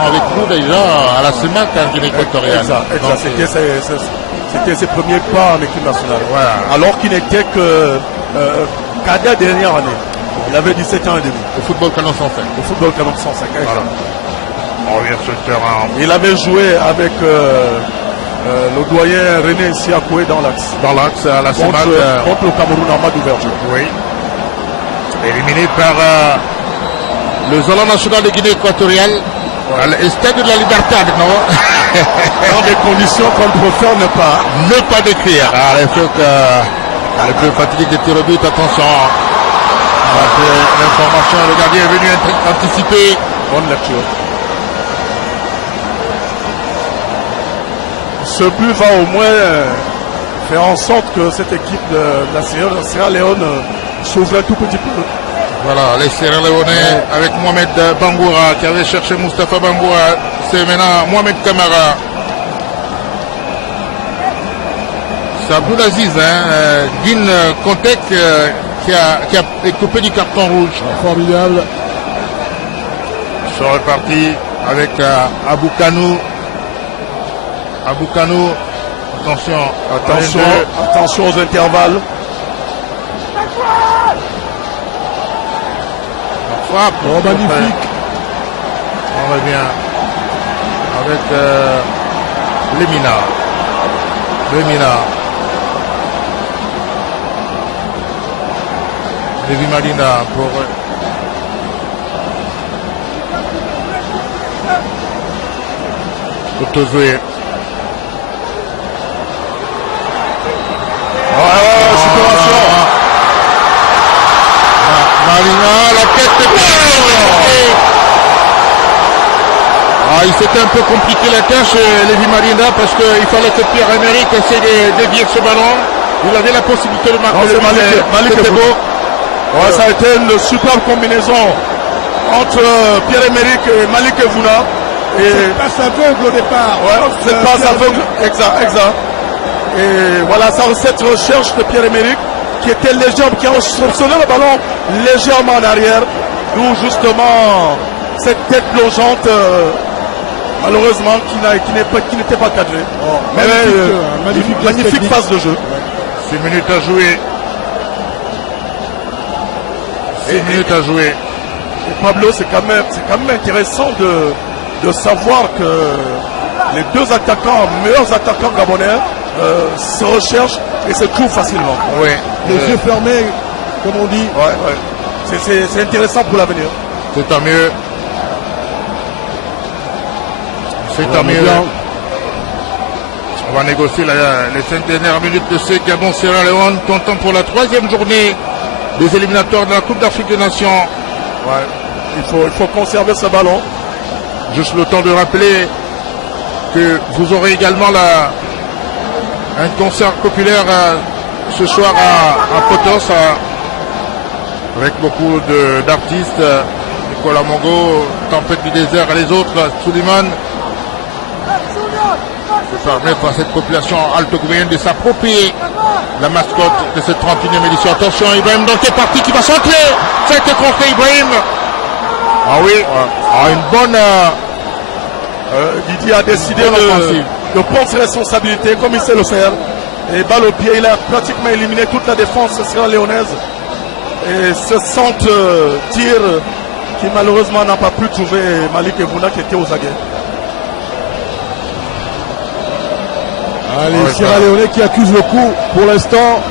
Avec nous déjà à la CEMAC en Guinée équatoriale. Exact. Donc, C'était ses premiers pas en équipe nationale. Voilà. Alors qu'il n'était que cadet dernière année. Il avait 17 ans et demi. Au football canon 105. Au football canon 105. Voilà. On revient sur le terrain. Il avait joué avec le doyen René Siakoué dans l'axe. Dans l'axe à la CEMAC. Contre le Cameroun en match d'ouverture. Oui. Éliminé par le Zola national de Guinée équatoriale. À l'Estade de la Liberté, non? Dans des conditions qu'on préfère ne pas décrire. Il faut que le plus fatidique des tirs au but, attention. L'information, le gardien est venu anticiper. Bonne lecture. Ce but va au moins faire en sorte que cette équipe de la Sierra Leone s'ouvre un tout petit peu. Voilà, les Sierra Leonais avec Mohamed Bangoura qui avait cherché Moustapha Bangoura. C'est maintenant Mohamed Kamara. C'est Abdoulaziz, Guine Kontek qui a coupé du carton rouge. Formidable. Ils sont repartis avec Aboukanou. Aboukanou, Attention aux intervalles. Frappe. Oh, magnifique. On revient avec Lemina. Lévi Marina pour Tozoé. Situation. Marina, la tête de il s'était un peu compliqué la tâche, Lévi Marina, parce qu'il fallait que Pierre-Emerick essaie de dévier ce ballon. Il avait la possibilité de marquer le but. C'était beau. Ouais, ça a été une superbe combinaison entre Pierre-Emerick et Malik Evouna. Et passe aveugle au départ. Ouais, c'est passe aveugle. Exact. Et voilà, ça cette recherche de Pierre-Emerick qui était légèrement, qui a soupçonné le ballon légèrement en arrière. D'où justement cette tête plongeante, malheureusement, qui n'était pas cadrée. Magnifique phase de jeu. 6 minutes à jouer. 6 minutes à jouer. Et Pablo, c'est quand même intéressant de savoir que les deux meilleurs attaquants gabonais se recherchent et se trouvent facilement. Oui. Les yeux fermés, comme on dit. Ouais. C'est intéressant pour l'avenir. C'est tant mieux. C'est tant mieux. On va négocier les 5 dernières minutes de ce Gabon Sierra Leone, comptant pour la 3e journée des éliminatoires de la Coupe d'Afrique des Nations. Ouais. Il faut conserver ce ballon. Juste le temps de rappeler que vous aurez également un concert populaire ce soir à Potos avec beaucoup d'artistes. Nicolas Mongo, Tempête du désert et les autres, Suleiman. Permettre à cette population alto-gouverneuse de s'approprier la mascotte de cette 31e édition. Attention, Ibrahim donc est parti qui va centrer. Ça a été contré, Ibrahim. Ah oui, une bonne... Didier a décidé de prendre ses responsabilités comme il sait le faire. Et balle au pied, il a pratiquement éliminé toute la défense sierra-léonaise. Et ce centre tir qui malheureusement n'a pas pu trouver Malik Evouna qui était aux aguets. Les Sierra Leone qui accusent le coup pour l'instant,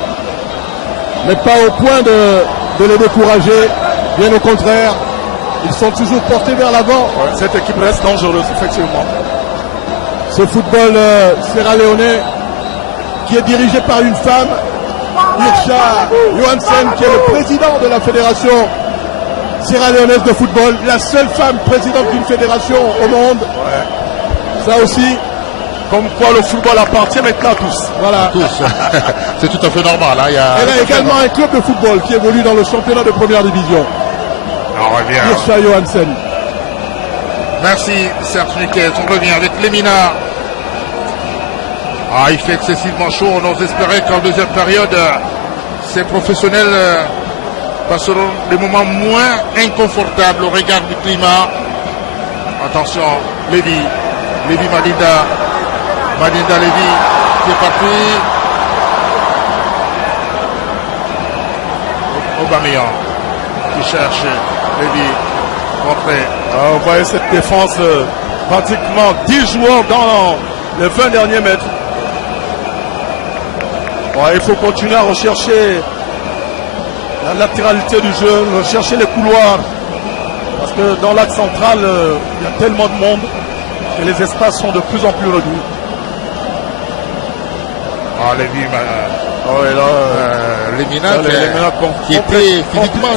mais pas au point de les décourager. Bien au contraire, ils sont toujours portés vers l'avant. Ouais, cette équipe reste dangereuse, effectivement. Ce football sierra-léonais qui est dirigé par une femme, Irsha Johansen, qui est le président de la fédération sierra-léonaise de football, la seule femme présidente d'une fédération au monde. Ouais. Ça aussi. Comme quoi le football appartient maintenant à tous. Voilà. Tous. C'est tout à fait normal. Hein. Elle a également un club de football qui évolue dans le championnat de première division. On revient. Hirscha Johansen. Merci Serge Niquez. On revient avec Lemina. Ah, il fait excessivement chaud. On ose espérer qu'en deuxième période, ces professionnels passeront des moments moins inconfortables au regard du climat. Attention, Lévy Madinda. Madinda Lévy qui est parti. Aubameyang qui cherche Lévy. Rentré. On voyait cette défense, pratiquement 10 joueurs dans les 20 derniers mètres. Ouais, il faut continuer à rechercher la latéralité du jeu, rechercher les couloirs. Parce que dans l'axe central, il y a tellement de monde et les espaces sont de plus en plus réduits. Ah, Lévy, Lemina qui était physiquement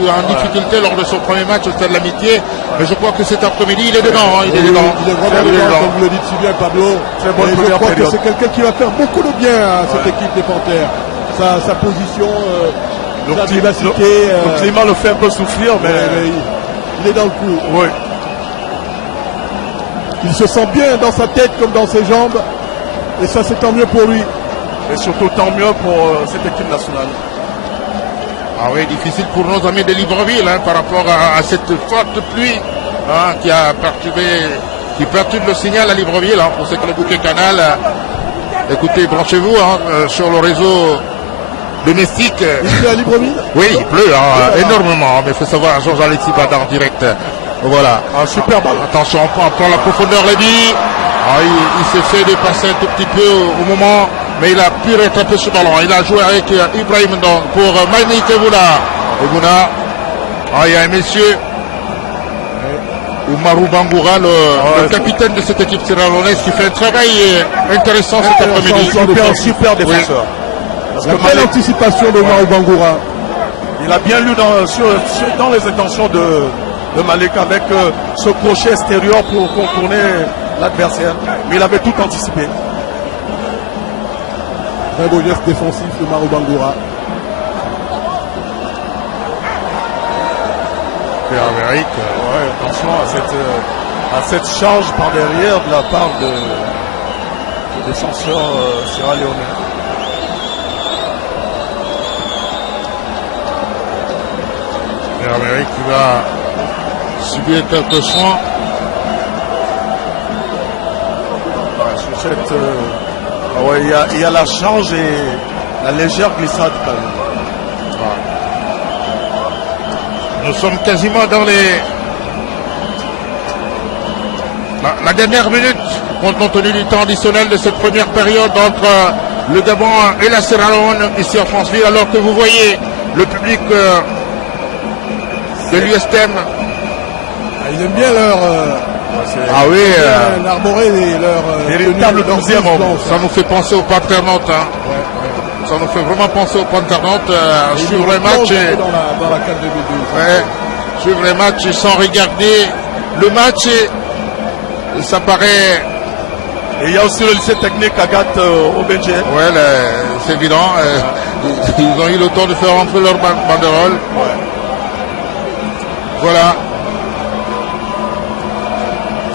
en difficulté lors de son premier match au Stade de l'Amitié, mais je crois que cet après-midi il est dedans. Il est dedans. Il est vraiment dedans, comme vous le dites si bien, Pablo. Très bonne Et je première crois que période. c'est quelqu'un qui va faire beaucoup de bien à cette équipe des Panthères. Sa position, sa vivacité. Le climat le fait un peu souffrir, mais il est dans le coup. oui. Il se sent bien dans sa tête comme dans ses jambes. Et ça, c'est tant mieux pour lui. Et surtout tant mieux pour cette équipe nationale. Ah oui, difficile pour nos amis de Libreville par rapport à cette forte pluie qui a perturbe le signal à Libreville. Pour ceux qui ont le bouquet canal, écoutez, branchez-vous sur le réseau domestique. Il pleut à Libreville. Oui, il pleut énormément, mais il faut savoir, Jean-Alexis Badard en direct. Voilà. Super balle. Attention, on prend la profondeur, Lévy. Il s'est fait dépasser un tout petit peu au moment, mais il a pu rattraper ce ballon. Il a joué avec Ibrahim donc pour Manik Ebouna. Il y a un monsieur, Oumarou Bangoura, le capitaine de cette équipe sierra-léonaise, qui fait un travail intéressant cet après-midi. Super défenseur. Parce La que belle anticipation de Oumarou Bangoura. il a bien lu dans les intentions de Malik avec ce crochet extérieur pour contourner l'adversaire. Mais il avait tout anticipé. Très beau geste défensif de Oumarou Bangoura. Amérique. Attention à cette charge par derrière de la part du défenseur sierra-léonais. Amérique qui va subir quelques soins. Sur cette, il y a la charge et la légère glissade quand même. Nous sommes quasiment dans la dernière minute, compte tenu du temps additionnel de cette première période entre le Gabon et la Sierra Leone ici à Franceville, alors que vous voyez le public de l'USTM. Ils aiment bien leur arboré leur véritable deuxième homme. Ça nous fait penser au Panternotte. Ça nous fait vraiment penser au Panternotte. Suivre les matchs dans la 4 suivre les matchs sans regarder le match, et ça paraît. Et il y a aussi le lycée technique Agathe au Benji. Ouais, c'est évident. Ils ont eu le temps de faire rentrer leur banderole. Voilà.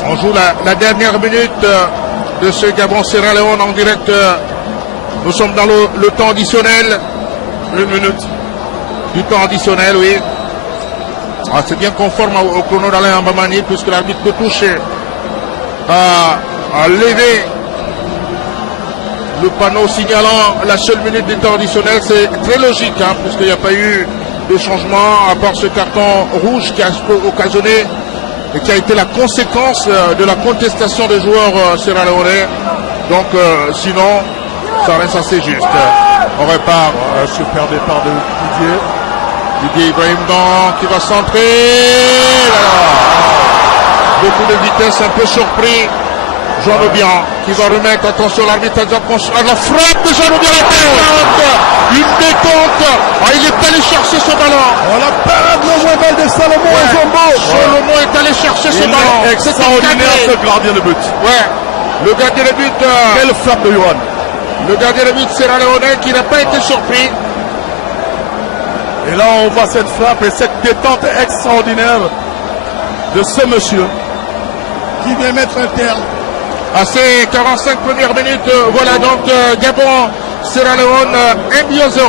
On joue la dernière minute de ce Gabon Sierra Leone en direct. Nous sommes dans le temps additionnel. Une minute du temps additionnel, oui. C'est bien conforme au chrono d'Alain Mbamani, puisque l'arbitre peut toucher à lever le panneau signalant la seule minute du temps additionnel. C'est très logique, puisqu'il n'y a pas eu de changement, à part ce carton rouge qui a occasionné et qui a été la conséquence de la contestation des joueurs sierra-léonais. Donc sinon, ça reste assez juste. On repart. Super départ de Didier. Didier Ibrahim qui va centrer. Beaucoup de vitesse, un peu surpris. Jean Obian qui va remettre, attention, l'arbitre à la frappe de Jean Obian. Une détente. Il est allé chercher ce ballon. La parade non moins belle de Salomon Zombo. Salomon est allé chercher ce ballon. Extraordinaire ce gardien de but. Le gardien de but. Quelle frappe de Yohan. Le gardien de but sierra-léonais qui n'a pas été surpris. Et là, on voit cette frappe et cette détente extraordinaire de ce monsieur qui vient mettre un terme à ces 45 premières minutes. Voilà donc Gabon, Sierra Leone 1-0.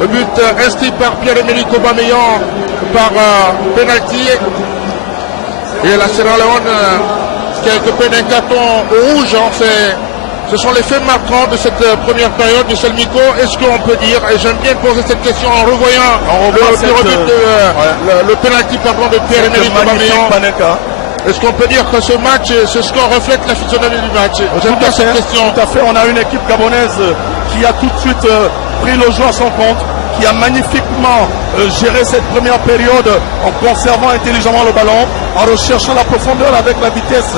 Le but inscrit par Pierre-Emerick Aubameyang par penalty. Et la Sierra Leone qui a occupé d'un carton rouge. Ce sont les faits marquants de cette première période du Selmico. Est-ce qu'on peut dire, et j'aime bien poser cette question en revoyant le penalty de Pierre-Emerick Aubameyang. Est-ce qu'on peut dire que ce match, ce score reflète la physionomie du match? J'aime bien cette question. Tout à fait, on a une équipe gabonaise qui a tout de suite pris le jeu à son compte, qui a magnifiquement géré cette première période en conservant intelligemment le ballon, en recherchant la profondeur avec la vitesse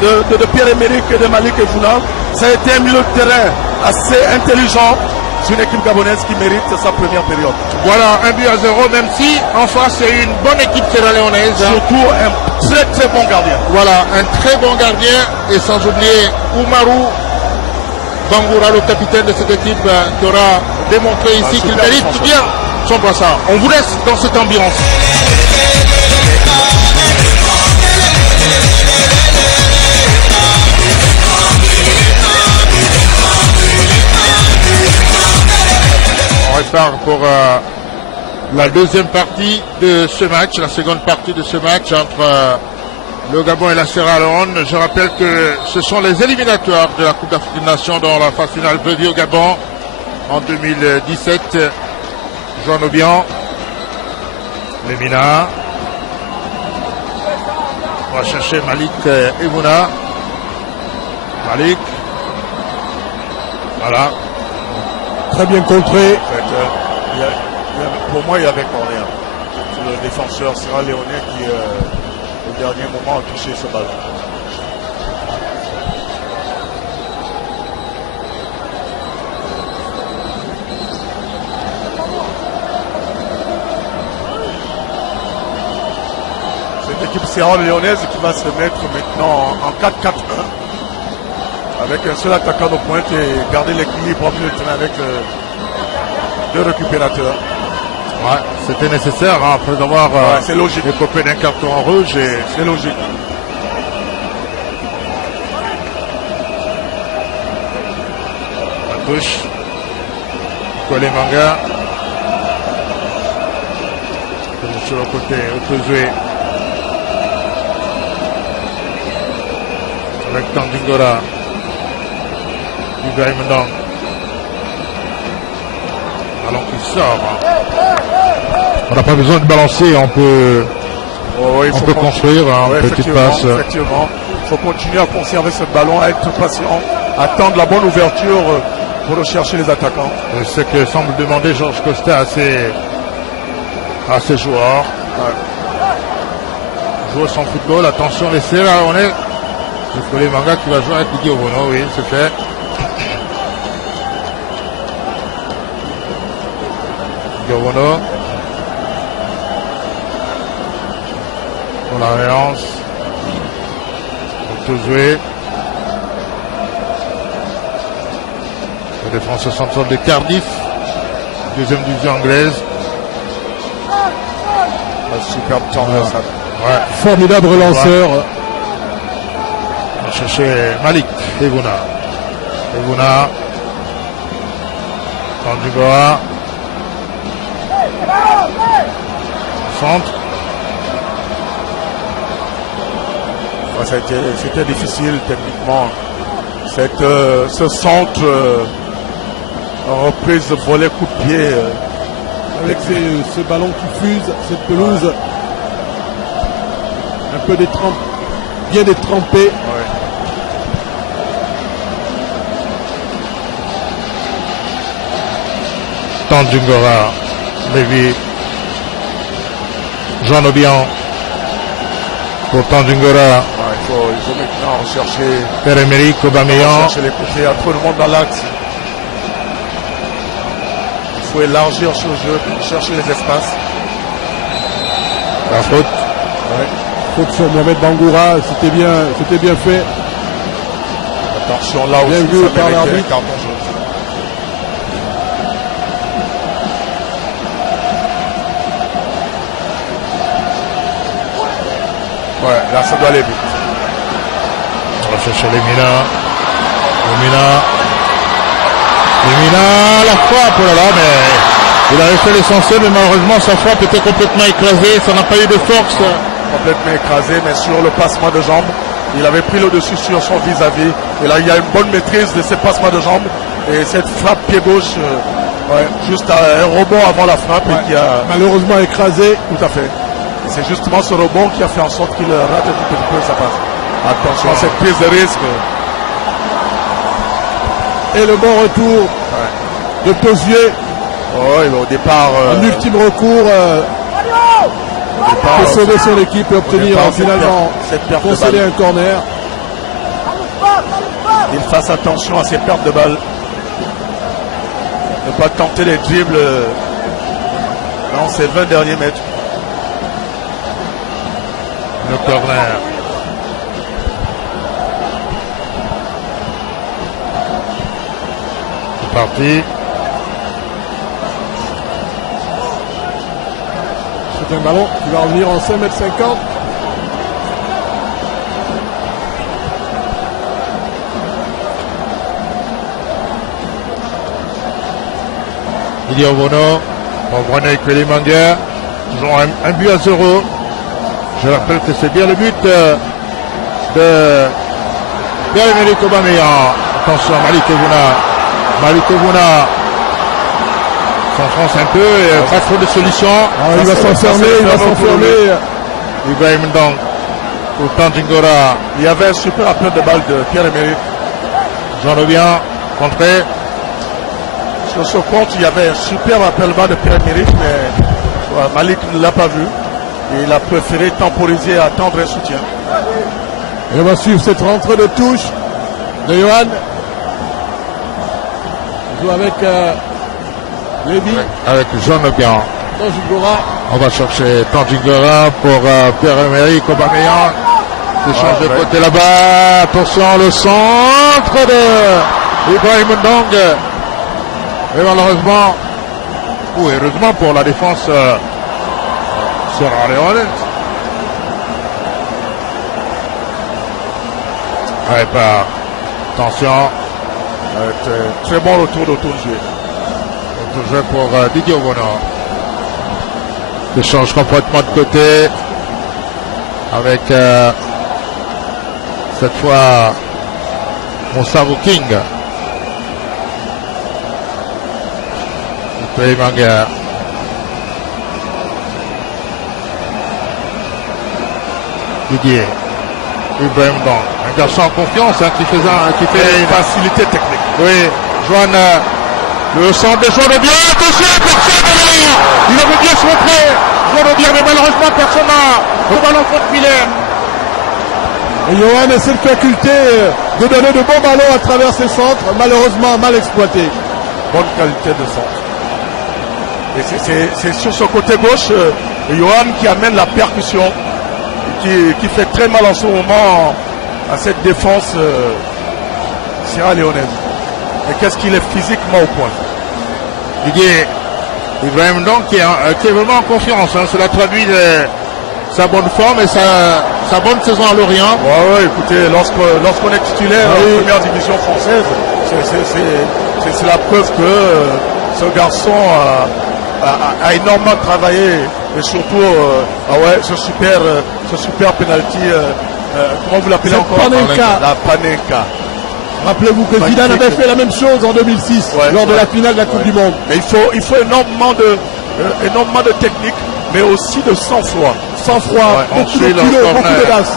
de Pierre-Emerick et de Malik Evouna. Ça a été un milieu de terrain assez intelligent. C'est une équipe gabonaise qui mérite sa première période. Voilà, 1-0, même si en face c'est une bonne équipe sierra-léonaise. Surtout un très très bon gardien. Voilà, un très bon gardien. Et sans oublier Oumarou Bangoura, le capitaine de cette équipe, qui aura démontré ici qu'il mérite bien son brassard. On vous laisse dans cette ambiance. On repart pour la deuxième partie de ce match, la seconde partie de ce match entre le Gabon et la Sierra Leone. Je rappelle que ce sont les éliminatoires de la Coupe d'Afrique des Nations dans la phase finale prévue au Gabon en 2017. Jean Obian, Lemina. On va chercher Malik Evouna. Malik. Voilà. Très bien contré. Pour moi, il y avait corner. C'est le défenseur sierra-léonais qui, au dernier moment, a touché ce ballon. Cette équipe sierra-léonaise qui va se mettre maintenant en 4-4-1 avec un seul attaquant de pointe et garder l'équilibre au milieu de terrain avec deux récupérateurs. Ouais, c'était nécessaire après avoir écopé d'un carton rouge. C'est logique. La touche. Colé Manga. Sur le côté, on peut jouer avec Tandingora. Ibrahim Ndong. Ballon qui sort. On n'a pas besoin de balancer, on peut, on peut construire une petite passe. Effectivement, il faut continuer à conserver ce ballon, à être patient, attendre la bonne ouverture pour rechercher les attaquants. C'est ce que semble demander Georges Costa à ses joueurs. Jouer son football, attention les Sierra, on est. C'est les Manga qui va jouer avec Didier Obono, oui, c'est fait. Obono pour la relance. On peut jouer. Le défenseur central de Cardiff, deuxième division anglaise. Un superbe temps. Ouais. Formidable relanceur. On va chercher Malik Evouna. Evouna. Tandingora. Centre. C'était difficile techniquement. Ce centre en reprise de volet coup de pied. Avec ce ballon qui fuse, cette pelouse un peu bien détrempée. Ouais. Tandingora, Lévy, Jean Obian pour Tandingora. Il faut maintenant rechercher Pierre-Emerick Aubameyang. Chercher les côtés, il y a trop de monde dans l'axe. Il faut élargir ce jeu, chercher les espaces. La faute. Ouais. Faute sur Mohamed Bangoura, c'était bien fait. Attention là bien aussi, vu ça par méritait l'arbitre. un carton jaune. Ouais, là ça doit aller vite. On va chercher Lemina. Lemina, la frappe, oh là là, mais il avait fait l'essentiel, mais malheureusement sa frappe était complètement écrasée, ça n'a pas eu de force. Complètement écrasé, mais sur le passement de jambes, il avait pris le dessus sur son vis-à-vis. Et là, il y a une bonne maîtrise de ces passements de jambes. Et cette frappe pied gauche, juste un rebond avant la frappe et qui a malheureusement écrasé. Tout à fait. Et c'est justement ce rebond qui a fait en sorte qu'il rate un petit peu sa passe. Attention à cette prise de risque. Et le bon retour de Tosier. Au départ, un ultime recours pour sauver son équipe et obtenir finalement concéder un corner. Il fasse attention à ses pertes de balles. Ne pas tenter les dribbles dans ces 20 derniers mètres. Le corner. C'est parti. C'est un ballon qui va revenir en 5,50 m. Didier Obono, on voit avec les Manguer. Ils ont un but à 0. Je rappelle que c'est bien le but de Pierre-Emerick Aubameyang. Attention, Malik Evuna s'enfonce un peu, et pas trop de solutions. Il va s'enfermer. Ibrahim Ndong pour Tandjingora. Il y avait un super appel de balle de Pierre-Emerick. Jean Lebien, contré. Sur ce compte, il y avait un super appel de balle de Pierre-Emerick, mais Malik ne l'a pas vu. Et il a préféré temporiser et attendre un soutien. Et on va suivre cette rentrée de touche de Johan. Il joue avec Lévy. Avec Jean Lebien. Tandjingora. On va chercher Tandjingora pour Pierre-Emerick Aubameyang. Échange de côté là-bas. Attention, le centre de Ibrahim Ndong. Et malheureusement, ou heureusement pour la défense Sierra Leone. Attention. Très bon retour d'auto-jeu. Autour-jeu pour Didier Obono. Échange complètement de côté. Avec cette fois Moussa King. Manguer. Didier. Ibrahim Ndong. Un garçon en confiance qui fait une facilité technique. Oui. Joanne, le centre de Joanne bien. Attention, personne derrière. Il avait bien se montrer. Joanne bien, mais malheureusement personne n'a. Le ballon contre Miller. Et Johan a cette faculté de donner de bons ballons à travers ses centres, malheureusement mal exploités. Bonne qualité de centre. Et c'est sur ce côté gauche, Johan qui amène la percussion, qui fait très mal en ce moment à cette défense sierra-léonaise. Et qu'est-ce qu'il est physiquement au point. Didier Ibrahim Ndong qui est vraiment en confiance. Cela traduit sa bonne forme et sa bonne saison à Lorient. Ouais, écoutez, lorsqu'on est titulaire en première division française, c'est la preuve que ce garçon a énormément travaillé et surtout ce super penalty, comment vous l'appelez encore? Panenka. La Panenka. Rappelez-vous que Zidane avait fait la même chose en 2006 lors de la finale de la Coupe du Monde. Mais il faut énormément de technique, mais aussi de sang-froid. Sang-froid, beaucoup de kilos, beaucoup d'audace.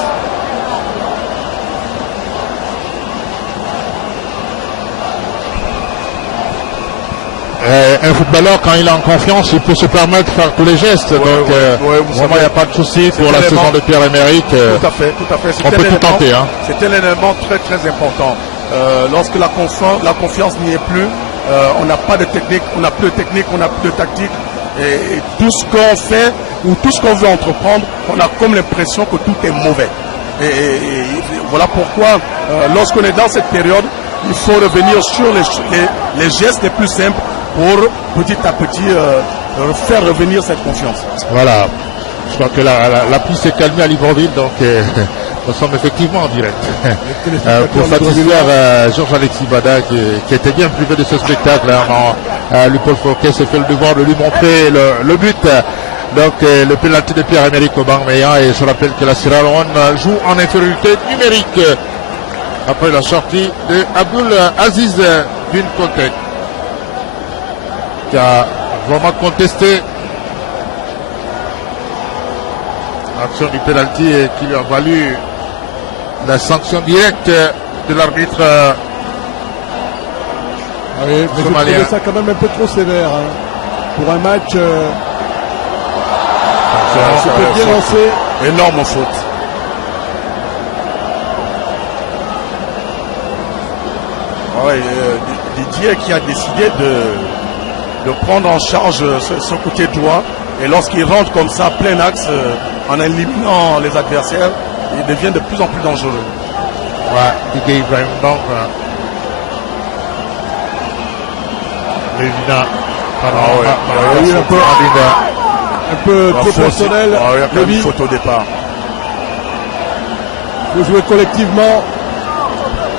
Un footballeur, quand il est en confiance, il peut se permettre de faire tous les gestes. Donc, vraiment, il n'y a pas de souci pour la saison de Pierre-Emerick. Tout à fait. On peut tout tenter. C'était l'élément très très important. Lorsque la confiance n'y est plus, on n'a pas de technique, on n'a plus de technique, on n'a plus de tactique. Et tout ce qu'on fait ou tout ce qu'on veut entreprendre, on a comme l'impression que tout est mauvais. Et voilà pourquoi, lorsqu'on est dans cette période, il faut revenir sur les gestes les plus simples pour petit à petit faire revenir cette confiance. Voilà. Je crois que la pluie s'est calmée à Libreville, donc nous sommes effectivement en direct. Pour satisfaire Georges-Alexis Bada qui était bien privé de ce spectacle. Paul Fouquet s'est fait le devoir de lui montrer le but. Donc le pénalty de Pierre-Emerick Aubameyang, et je rappelle que la Sierra Leone joue en infériorité numérique après la sortie de Abdul Aziz Bin Kotek, qui a vraiment contesté l'action du pénalty et qui lui a valu la sanction directe de l'arbitre oui, mais j'ai trouvé ça quand même un peu trop sévère hein. Pour un match c'était bien lancé. Énorme faute. Ouais, Didier qui a décidé de prendre en charge ce côté droit, et lorsqu'il rentre comme ça plein axe en éliminant les adversaires, il devient de plus en plus dangereux. Ouais, Didier Ibrahim donc Lévina un peu trop personnel. Il y a quand même une faute au départ. Il faut jouer collectivement.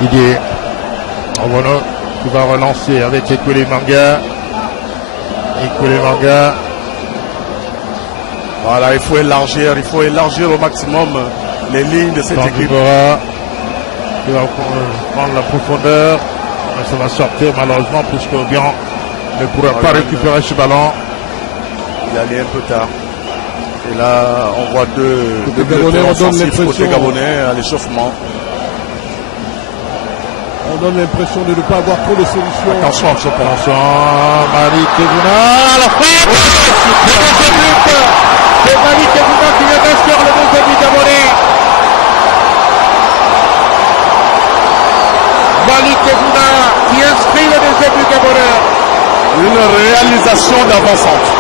Didier Obono qui va relancer avec Ekele Manga. Voilà, il faut élargir au maximum les lignes de cette équipe. Qui va prendre la profondeur. Ça va sortir malheureusement puisque Obiang ne pourra pas récupérer ce ballon. Il allait un peu tard. Et là, on voit deux Gabonais, on donne l'impression côté Gabonais à l'échauffement. On donne l'impression de ne pas avoir trop de solutions. Attention, Malik Kebouna, la frappe. Le deuxième but. C'est Malik Kebouna qui vient d'inscrire le deuxième but Gabonais. Malik Kebouna qui inscrit le deuxième but Gabonais. Une réalisation d'avant-centre.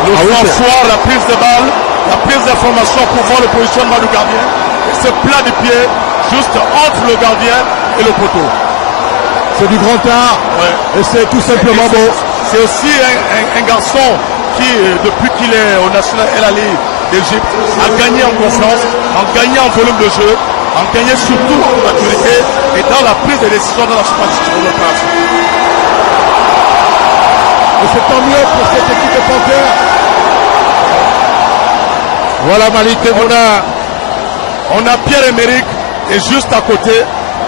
Le fort, la prise de balle, la prise d'information pour voir le positionnement du gardien. Et ce plat de pied juste entre le gardien et le poteau. C'est du grand art. Ouais. Et c'est tout simplement beau. C'est aussi un garçon qui, depuis qu'il est au National El Ali d'Égypte, a gagné en confiance, a gagné en volume de jeu, a gagné surtout en maturité et dans la prise de décision dans la superstition de l'opération. Et c'est tant mieux pour cette équipe de Panthères. Voilà Malik Kebouna. On a Pierre-Emerick et juste à côté,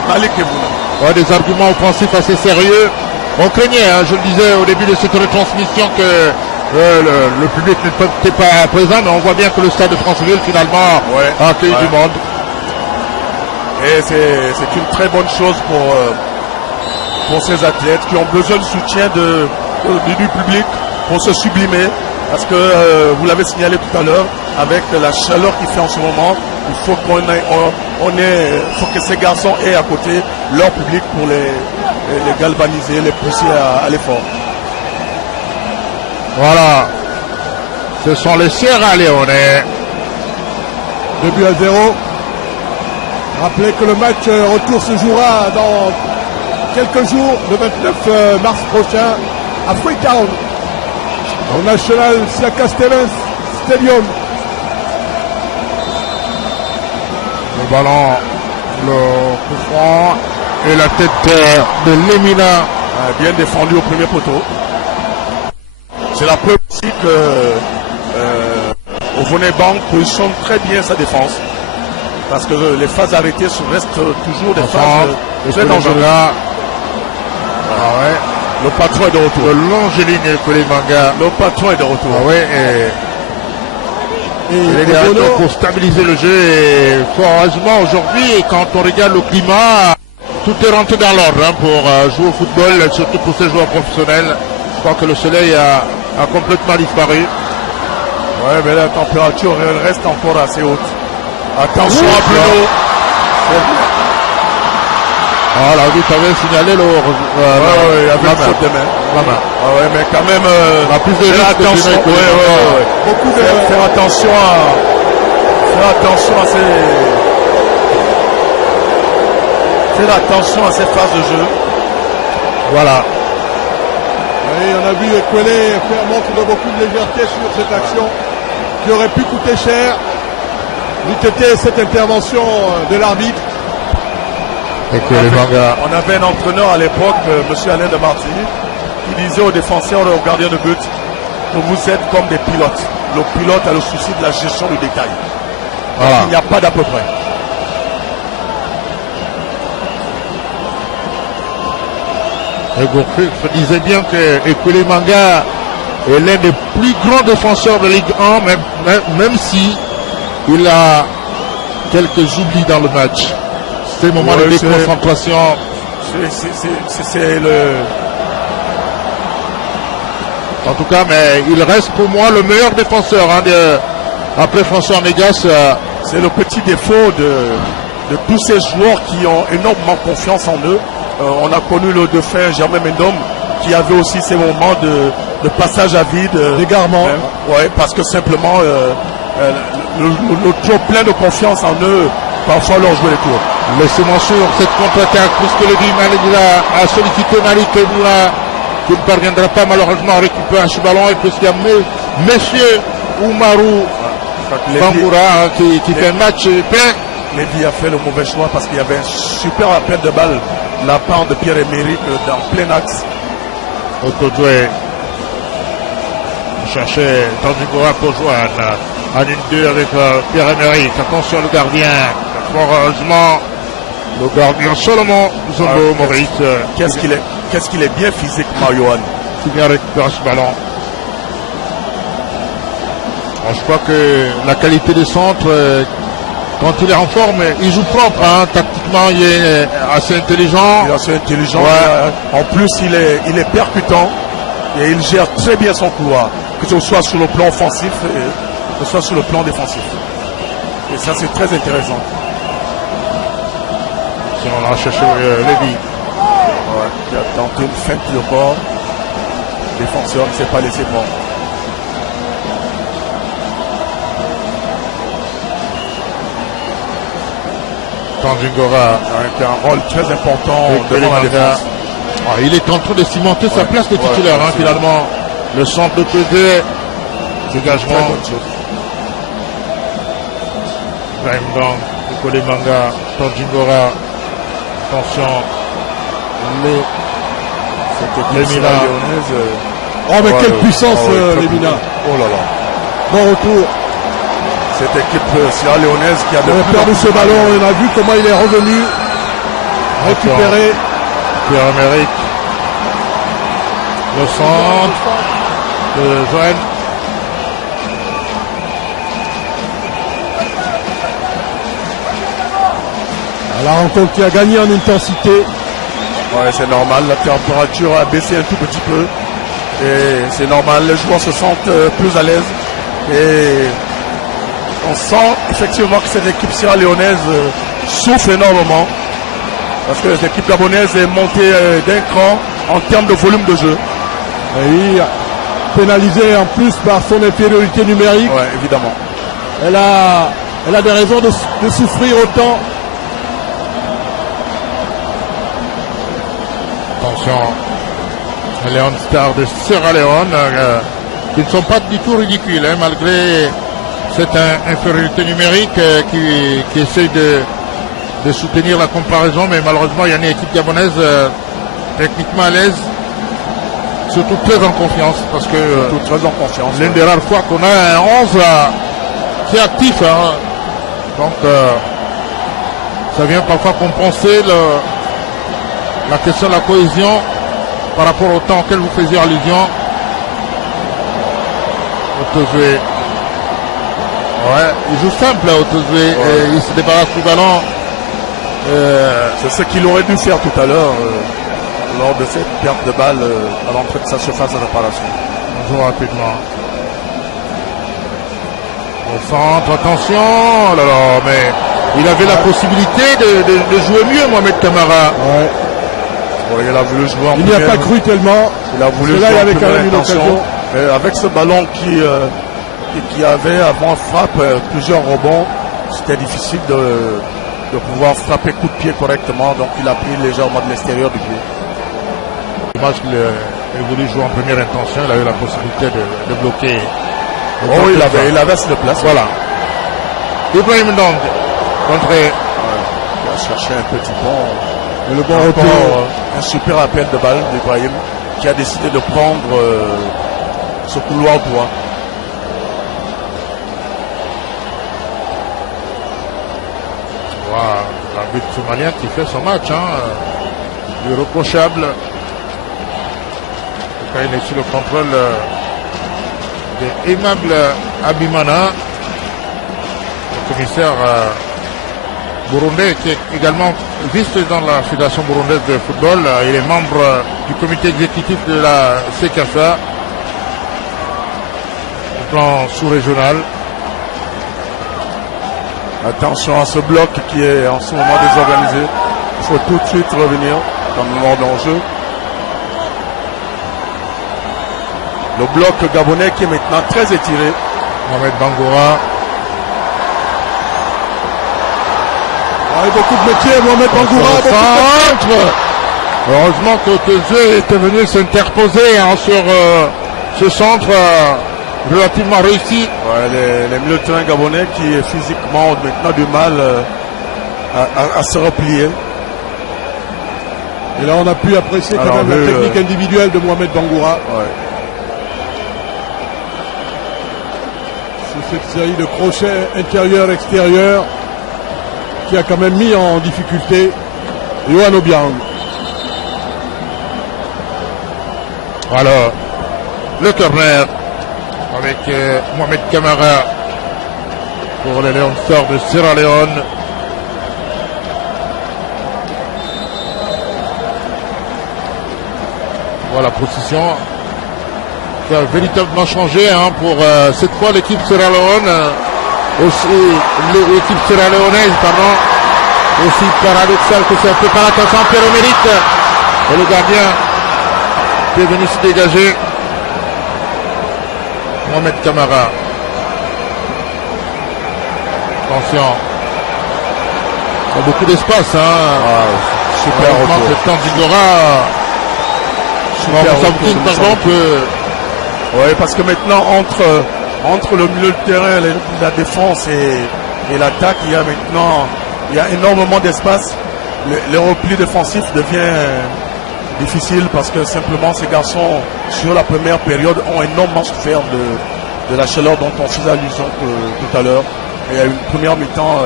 Malik Kebouna. Ouais, des arguments offensifs assez sérieux. On craignait, je le disais au début de cette retransmission, que le public n'était pas présent, mais on voit bien que le stade de Franceville finalement a accueilli du monde. Et c'est une très bonne chose pour ces athlètes qui ont besoin de soutien du public pour se sublimer. Parce que vous l'avez signalé tout à l'heure, avec la chaleur qu'il fait en ce moment, il faut faut que ces garçons aient à côté leur public pour les galvaniser, les pousser à l'effort. Voilà. Ce sont les Sierra Leone. 2-0. Rappelez que le match retour se jouera dans quelques jours, le 29 mars prochain, à Freetown, au National Siaka Stevens Stadium. Le ballon, le coup franc et la tête de Lemina. Bien défendu au premier poteau. C'est la preuve aussi que Ovonebank positionne très bien sa défense. Parce que les phases arrêtées restent toujours des phases très dangereuses. Le patron est de retour. Le Longéline Kolemanga. Le patron est de retour. Il est là pour stabiliser le jeu. Et fort heureusement aujourd'hui, quand on regarde le climat, tout est rentré dans l'ordre pour jouer au football, surtout pour ces joueurs professionnels. Je crois que le soleil a complètement disparu. Ouais, mais la température reste encore assez haute. Attention à Bruno. Ah, l'arbitre avait signalé il y avait une faute de main. Ouais, mais quand même, faire attention. Faire attention à ces phases de jeu. Voilà. Oui, on a a vu Ekwele faire montre de beaucoup de légèreté sur cette action qui aurait pu coûter cher. N'eût été cette intervention de l'arbitre. On avait un entraîneur à l'époque, M. Alain de Martini, qui disait aux défenseurs et aux gardiens de but que vous êtes comme des pilotes. Le pilote a le souci de la gestion du détail. Voilà. Il n'y a pas d'à peu près. Et Gourcuff disait bien que Ekwele Manga est l'un des plus grands défenseurs de Ligue 1, même si il a quelques oublis dans le match. Ces moments de déconcentration. C'est le... En tout cas, mais il reste pour moi le meilleur défenseur après François Négas. C'est le petit défaut de tous ces joueurs qui ont énormément confiance en eux. On a connu le défunt Germain Mendom qui avait aussi ces moments de passage à vide. D'égarement. Ouais, parce que simplement le trop plein de confiance en eux, parfois leur jouer les tours. Laissez-moi sur cette contre-attaque, puisque le Guy a sollicité Malik Moura, qui ne parviendra pas malheureusement à récupérer ce ballon, et puisqu'il y a Monsieur Oumarou Bangoura qui fait un match plein. Lévy a fait le mauvais choix parce qu'il y avait un super appel de balle de la part de Pierre-Emerick dans plein axe. Otodoué cherchait Tanzigora pour joindre en 1-2 avec Pierre-Emerick. Attention le gardien. Fort heureusement, le gardien Solomon Zondo Maurice. Qu'est-ce qu'il est bien physiquement, Johan. Qui vient récupérer ce ballon. Je crois que la qualité des centres, quand il est en forme, il joue propre. Tactiquement, il est assez intelligent. Il est assez intelligent. Ouais. En plus, il est percutant et il gère très bien son couloir, que ce soit sur le plan offensif et que ce soit sur le plan défensif. Et ça, c'est très intéressant. Si on a cherché Lévy. Qui a tenté une feinte de corps. Le défenseur ne s'est pas laissé prendre. Tanzingora Avec un rôle très important devant la défense. Il est en train de cimenter sa place de titulaire, finalement. Le centre de PD, dégagement. Brahim Dong, Ekwele Manga, Tanzingora. Attention. Les Milan. Oh mais quelle puissance les Milan. Oh là là. Bon retour. Cette équipe sierra-léonaise qui a perdu ce ballon, on a vu comment il est revenu. Récupéré. Pierre-Emerick. Le centre de Joël. La rencontre qui a gagné en intensité. Ouais, c'est normal, la température a baissé un tout petit peu. Et c'est normal, les joueurs se sentent plus à l'aise. Et on sent effectivement que cette équipe sierra-léonaise souffre énormément. Parce que l'équipe gabonaise est montée d'un cran en termes de volume de jeu. Oui, pénalisée en plus par son infériorité numérique. Ouais, évidemment. Elle a des raisons de souffrir autant. Attention, Léon Star de Sierra Leone, qui ne sont pas du tout ridicules, malgré cette infériorité numérique qui essaye de soutenir la comparaison, mais malheureusement, il y a une équipe gabonaise techniquement à l'aise, surtout très en confiance, parce que très en confiance. L'une des rares fois qu'on a un 11 qui est actif, donc ça vient parfois compenser la question de la cohésion par rapport au temps auquel vous faisiez allusion. Otozoué. Ouais, il joue simple Otozoué, et il se débarrasse du ballon. C'est ce qu'il aurait dû faire tout à l'heure lors de cette perte de balle à l'entrée de sa surface de réparation. On joue rapidement. Au centre, attention, oh là là, mais il avait la possibilité de jouer mieux, Mohamed Kamara. Ouais. Ouais, il a voulu jouer en il n'y a pas cru tellement. Il a voulu jouer il avait quand même une occasion. Avec ce ballon qui avait avant frappe plusieurs rebonds, c'était difficile de pouvoir frapper coup de pied correctement, donc il a pris légèrement de l'extérieur du pied. Dommage il voulait jouer en première intention, il a eu la possibilité de bloquer. Oh, il avait assez de place. Voilà. Ibrahim Ndong contre. Il a cherché un petit pont. Et le bon retour. Un super appel de balle d'Ibrahim qui a décidé de prendre ce couloir droit. Voilà, l'arbitre somalien qui fait son match, irréprochable. Quand il est sur le contrôle de Aimable Abimana, le commissaire burundais qui est également vice-président de la Fédération burundaise de football. Il est membre du comité exécutif de la CKFA au plan sous-régional. Attention à ce bloc qui est en ce moment désorganisé. Il faut tout de suite revenir dans le moment d'enjeu. Le bloc gabonais qui est maintenant très étiré. Mohamed Bangoura. Beaucoup de métiers, Mohamed Bangoura. Centre. Heureusement que Tezé était venu s'interposer sur ce centre relativement réussi. Ouais, les milieux de terrain gabonais qui physiquement ont maintenant du mal à se replier. Et là, on a pu apprécier quand même la technique individuelle de Mohamed Bangoura. Ouais. C'est cette série de crochets intérieur-extérieur qui a quand même mis en difficulté Yohan Obiang. Alors, le corner avec Mohamed Camara pour les Lions Stars de Sierra Leone. Voilà, position qui a véritablement changé pour cette fois l'équipe Sierra Leone. Aussi l'équipe Sierra Leonaise, pardon. Aussi paradoxal que c'est un peu par attention, Pierre mérite. Et le gardien qui est venu se dégager. Mohamed Camara. Attention. Il y a beaucoup d'espace. Super retour. C'est Tanzigora. Pardon, oui, parce que maintenant, entre le milieu de terrain, la défense et l'attaque, il y a énormément d'espace. Le repli défensif devient difficile parce que simplement ces garçons, sur la première période, ont énormément souffert de la chaleur dont on faisait allusion tout à l'heure. Il y a une première mi-temps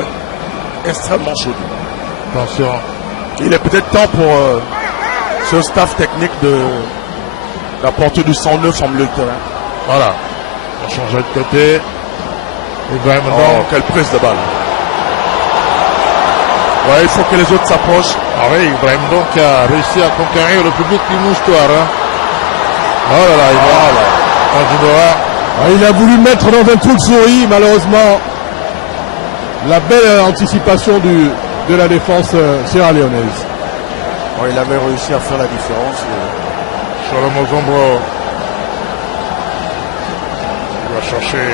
extrêmement chaude. Attention. Il est peut-être temps pour ce staff technique d'apporter du 109 en milieu de terrain. Voilà. On change de côté. Ibrahim Ndong. Quelle prise de balle. Ouais, il faut que les autres s'approchent. Ah oui, Ibrahim Ndong qui a réussi à conquérir le public du moustoir. Oh là là, il a voulu mettre dans un trou de souris, malheureusement. La belle anticipation de la défense sierra-léonaise. Ouais, il avait réussi à faire la différence. Sur le Mozombro. Il va chercher.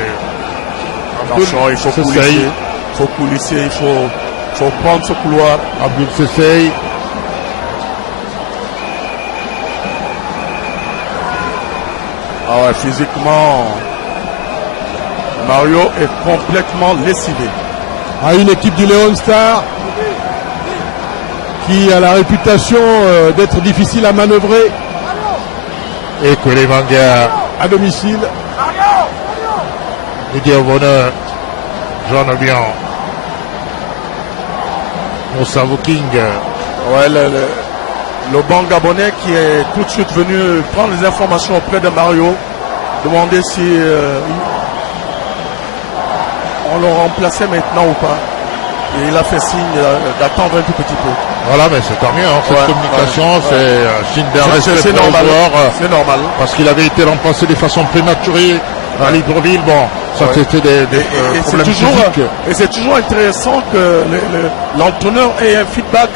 Attention, il faut coulisser, il faut prendre ce couloir. Abdul Sessay. Ah ouais, physiquement, Mario est complètement lessivé. Une équipe du Leon Star qui a la réputation d'être difficile à manœuvrer. Et que les mangas à domicile. Didier Bonheur, Jean Obiang, Moussa King. Ouais, le banc gabonais qui est tout de suite venu prendre les informations auprès de Mario, demander si on le remplaçait maintenant ou pas. Et il a fait signe d'attendre un tout petit peu. Voilà, mais c'est tant mieux, cette communication, c'est signe d'un respect c'est pour normal, le joueur. c'est normal. Parce qu'il avait été remplacé de façon prématurée à Libreville. Bon, ça c'était des problèmes physiques. Et c'est toujours intéressant que l'entraîneur ait un feedback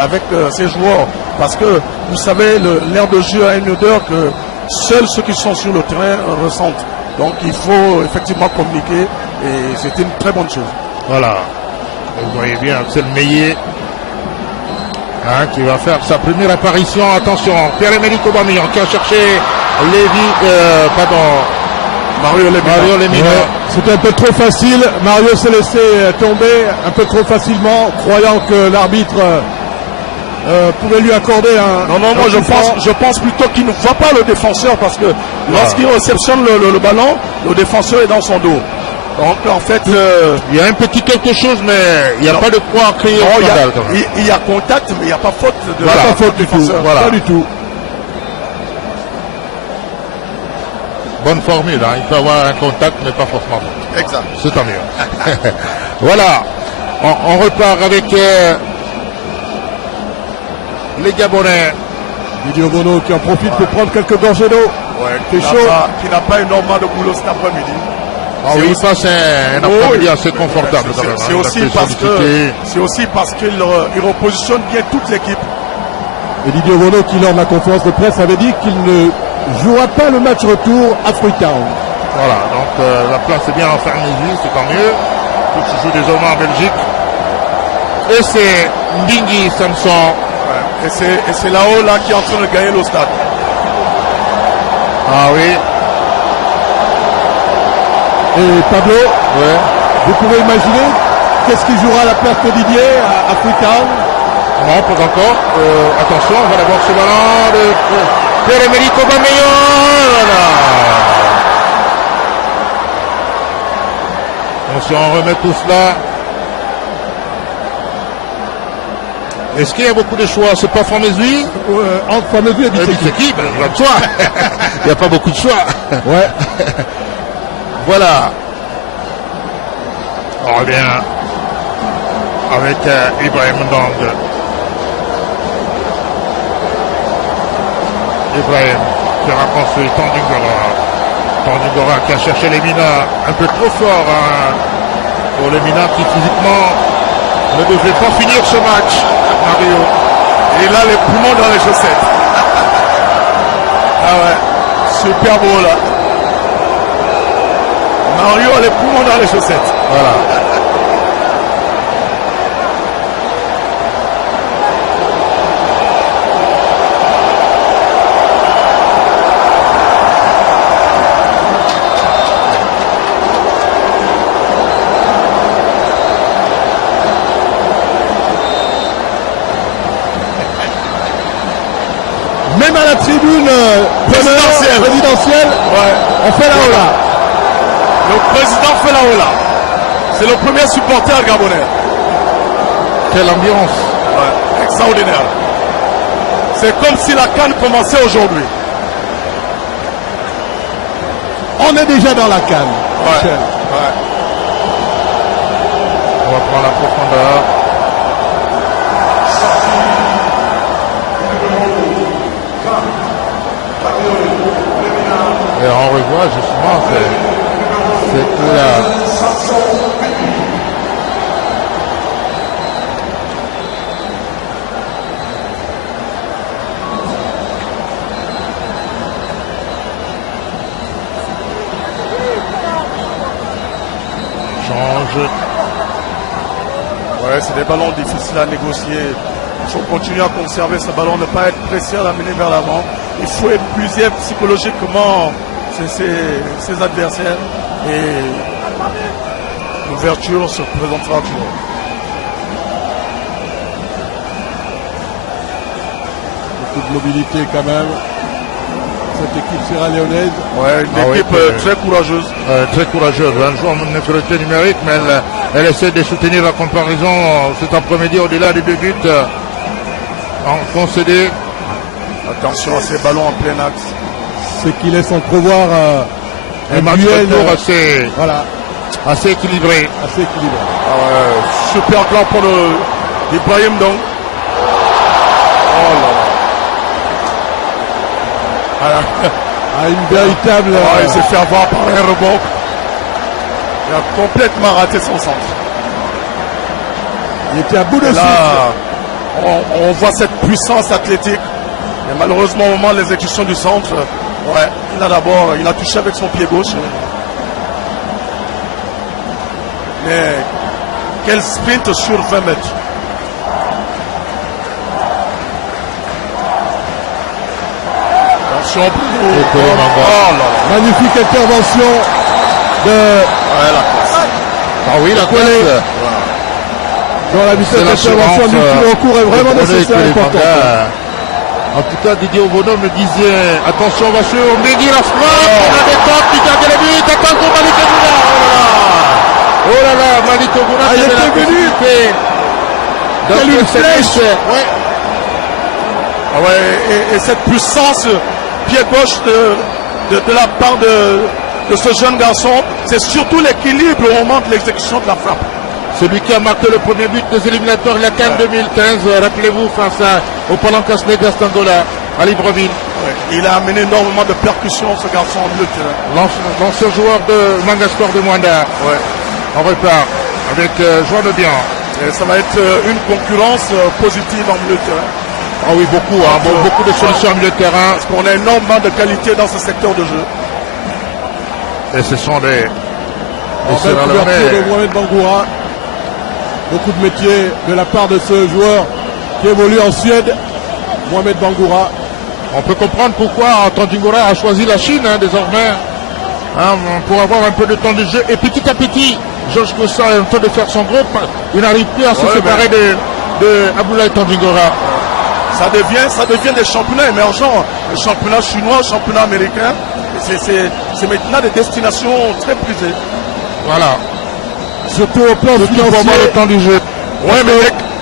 avec ses joueurs. Parce que, vous savez, l'air de jeu a une odeur que seuls ceux qui sont sur le terrain ressentent. Donc il faut effectivement communiquer et c'était une très bonne chose. Voilà. Vous voyez bien, Axel Meillet hein, qui va faire sa première apparition. Attention, Pierre-Emerick Aubameyang qui a cherché Mario Lemina. Ouais, c'était un peu trop facile. Mario s'est laissé tomber un peu trop facilement, croyant que l'arbitre pouvait lui accorder un... Non, moi je pense plutôt qu'il ne voit pas le défenseur parce que lorsqu'il réceptionne le ballon, le défenseur est dans son dos. Donc en fait... il y a un petit quelque chose, mais il n'y a pas de quoi créer au scandale. Il y a contact, mais il n'y a pas faute de Voilà, pas faute du tout. Voilà. Pas du tout. Bonne formule, hein. Il peut avoir un contact, mais pas forcément faute. Exact. C'est tant mieux. Voilà. On repart avec les Gabonais. Didier Obono qui en profite pour prendre quelques gorgées d'eau. Qui n'a pas énormément de boulot cet après-midi. Ah oui, ça c'est un après-midi assez confortable. C'est aussi parce qu'il repositionne bien toute l'équipe. Et Didier Obono qui lors de la conférence de presse avait dit qu'il ne jouera pas le match retour à Freetown. Voilà, donc la place est bien enfermée, c'est tant mieux. Tout se joue désormais en Belgique. Et c'est Mbingi Samson. Et c'est là-haut là qui est en train de gagner le stade. Ah oui. Et Pablo, vous pouvez imaginer qu'est-ce qu'il jouera à la place de Didier à Freetown? Non, pas encore. Attention, on va d'abord ce ballon de Pierre-Emerick Aubameyang. Voilà. Attention, on remet tout cela. Est-ce qu'il y a beaucoup de choix? C'est pas Formesui? Entre Formesui et Bitseki. Il n'y a pas beaucoup de choix. Ouais. Voilà. On revient avec Ibrahim Ndong. Ibrahim qui rencontre Tandingora qui a cherché Lemina un peu trop fort, hein, pour Lemina qui physiquement ne devait pas finir ce match. Mario. Et il a les poumons dans les chaussettes. Ah ouais, super beau là. Mario a les poumons dans les chaussettes. Voilà. Même à la tribune présidentielle, on fait la hola. Le président fait la hola. C'est le premier supporter gabonais. Quelle ambiance. Ouais, extraordinaire. C'est comme si la CAN commençait aujourd'hui. On est déjà dans la CAN. Ouais. On va prendre la profondeur. Et on revoit justement c'est là. Change. Ouais, c'est des ballons difficiles à négocier. Il faut continuer à conserver ce ballon, ne pas être pressé à l'amener vers l'avant. Il faut épuiser psychologiquement ses adversaires et l'ouverture se présentera toujours. Beaucoup de mobilité quand même. Cette équipe sierra-léonaise. Ouais, une équipe très courageuse. Très courageuse. Un joueur en infériorité numérique, mais elle essaie de soutenir la comparaison cet après-midi au-delà des 2 buts concédés. Attention à ces ballons en plein axe. Ce qui laisse entrevoir un match retour assez équilibré. Assez équilibré. Super plan pour Ibrahim Ndong. Oh là là. Une véritable. Il s'est fait avoir par un rebond. Il a complètement raté son centre. Il était à bout de souffle. On voit cette puissance athlétique. Mais malheureusement, au moment de l'exécution du centre, il a touché avec son pied gauche. Mais quel sprint sur 20 mètres. Attention, Bruno. Ekole Manga. Oh là là. Magnifique intervention de Ouais, la classe. Ah oui, la Ekole. classe. Dans la vitesse C'est d'intervention l'assurance, du tir au cours est vraiment de Bruno nécessaire et Ekole important. Manga. En tout cas, Didier Obono me disait, attention, on va sur Mehdi la frappe, on a des temps, qui gagne les buts, attention, Malik Obouna. Oh là là, Malik Obouna, Ah, il était venu. Quelle une flèche. Ouais. Ah ouais, et cette puissance, pied gauche de la part de ce jeune garçon, c'est surtout l'équilibre au moment de l'exécution de la frappe. Celui qui a marqué le premier but des éliminatoires, la CAN 2015, rappelez-vous, face au Palancas Negas d'Angola, à Libreville. Ouais. Il a amené énormément de percussions, ce garçon, en milieu de terrain. L'ancien joueur de Manga Sport de Mwanda. Ouais. On repart avec Joan de Bien. Et ça va être une concurrence positive en milieu de terrain. Ah oui, beaucoup, hein, beaucoup de solutions en milieu de terrain. Parce qu'on a énormément de qualité dans ce secteur de jeu. Et ce sont des Belle couverture de Mohamed Bangoura. Beaucoup de métiers de la part de ce joueur qui évolue en Suède, Mohamed Bangoura. On peut comprendre pourquoi Tandjingora a choisi la Chine désormais, hein, pour avoir un peu de temps de jeu. Et petit à petit, Georges Kossa est en train de faire son groupe. Il n'arrive plus à se séparer de Abdoulaye Tandjingora. Ça devient des championnats émergents. Le championnat chinois, le championnat américain. C'est maintenant des destinations très prisées. Voilà. Surtout au plan Pour avoir financier. le temps du jeu. Ouais, mais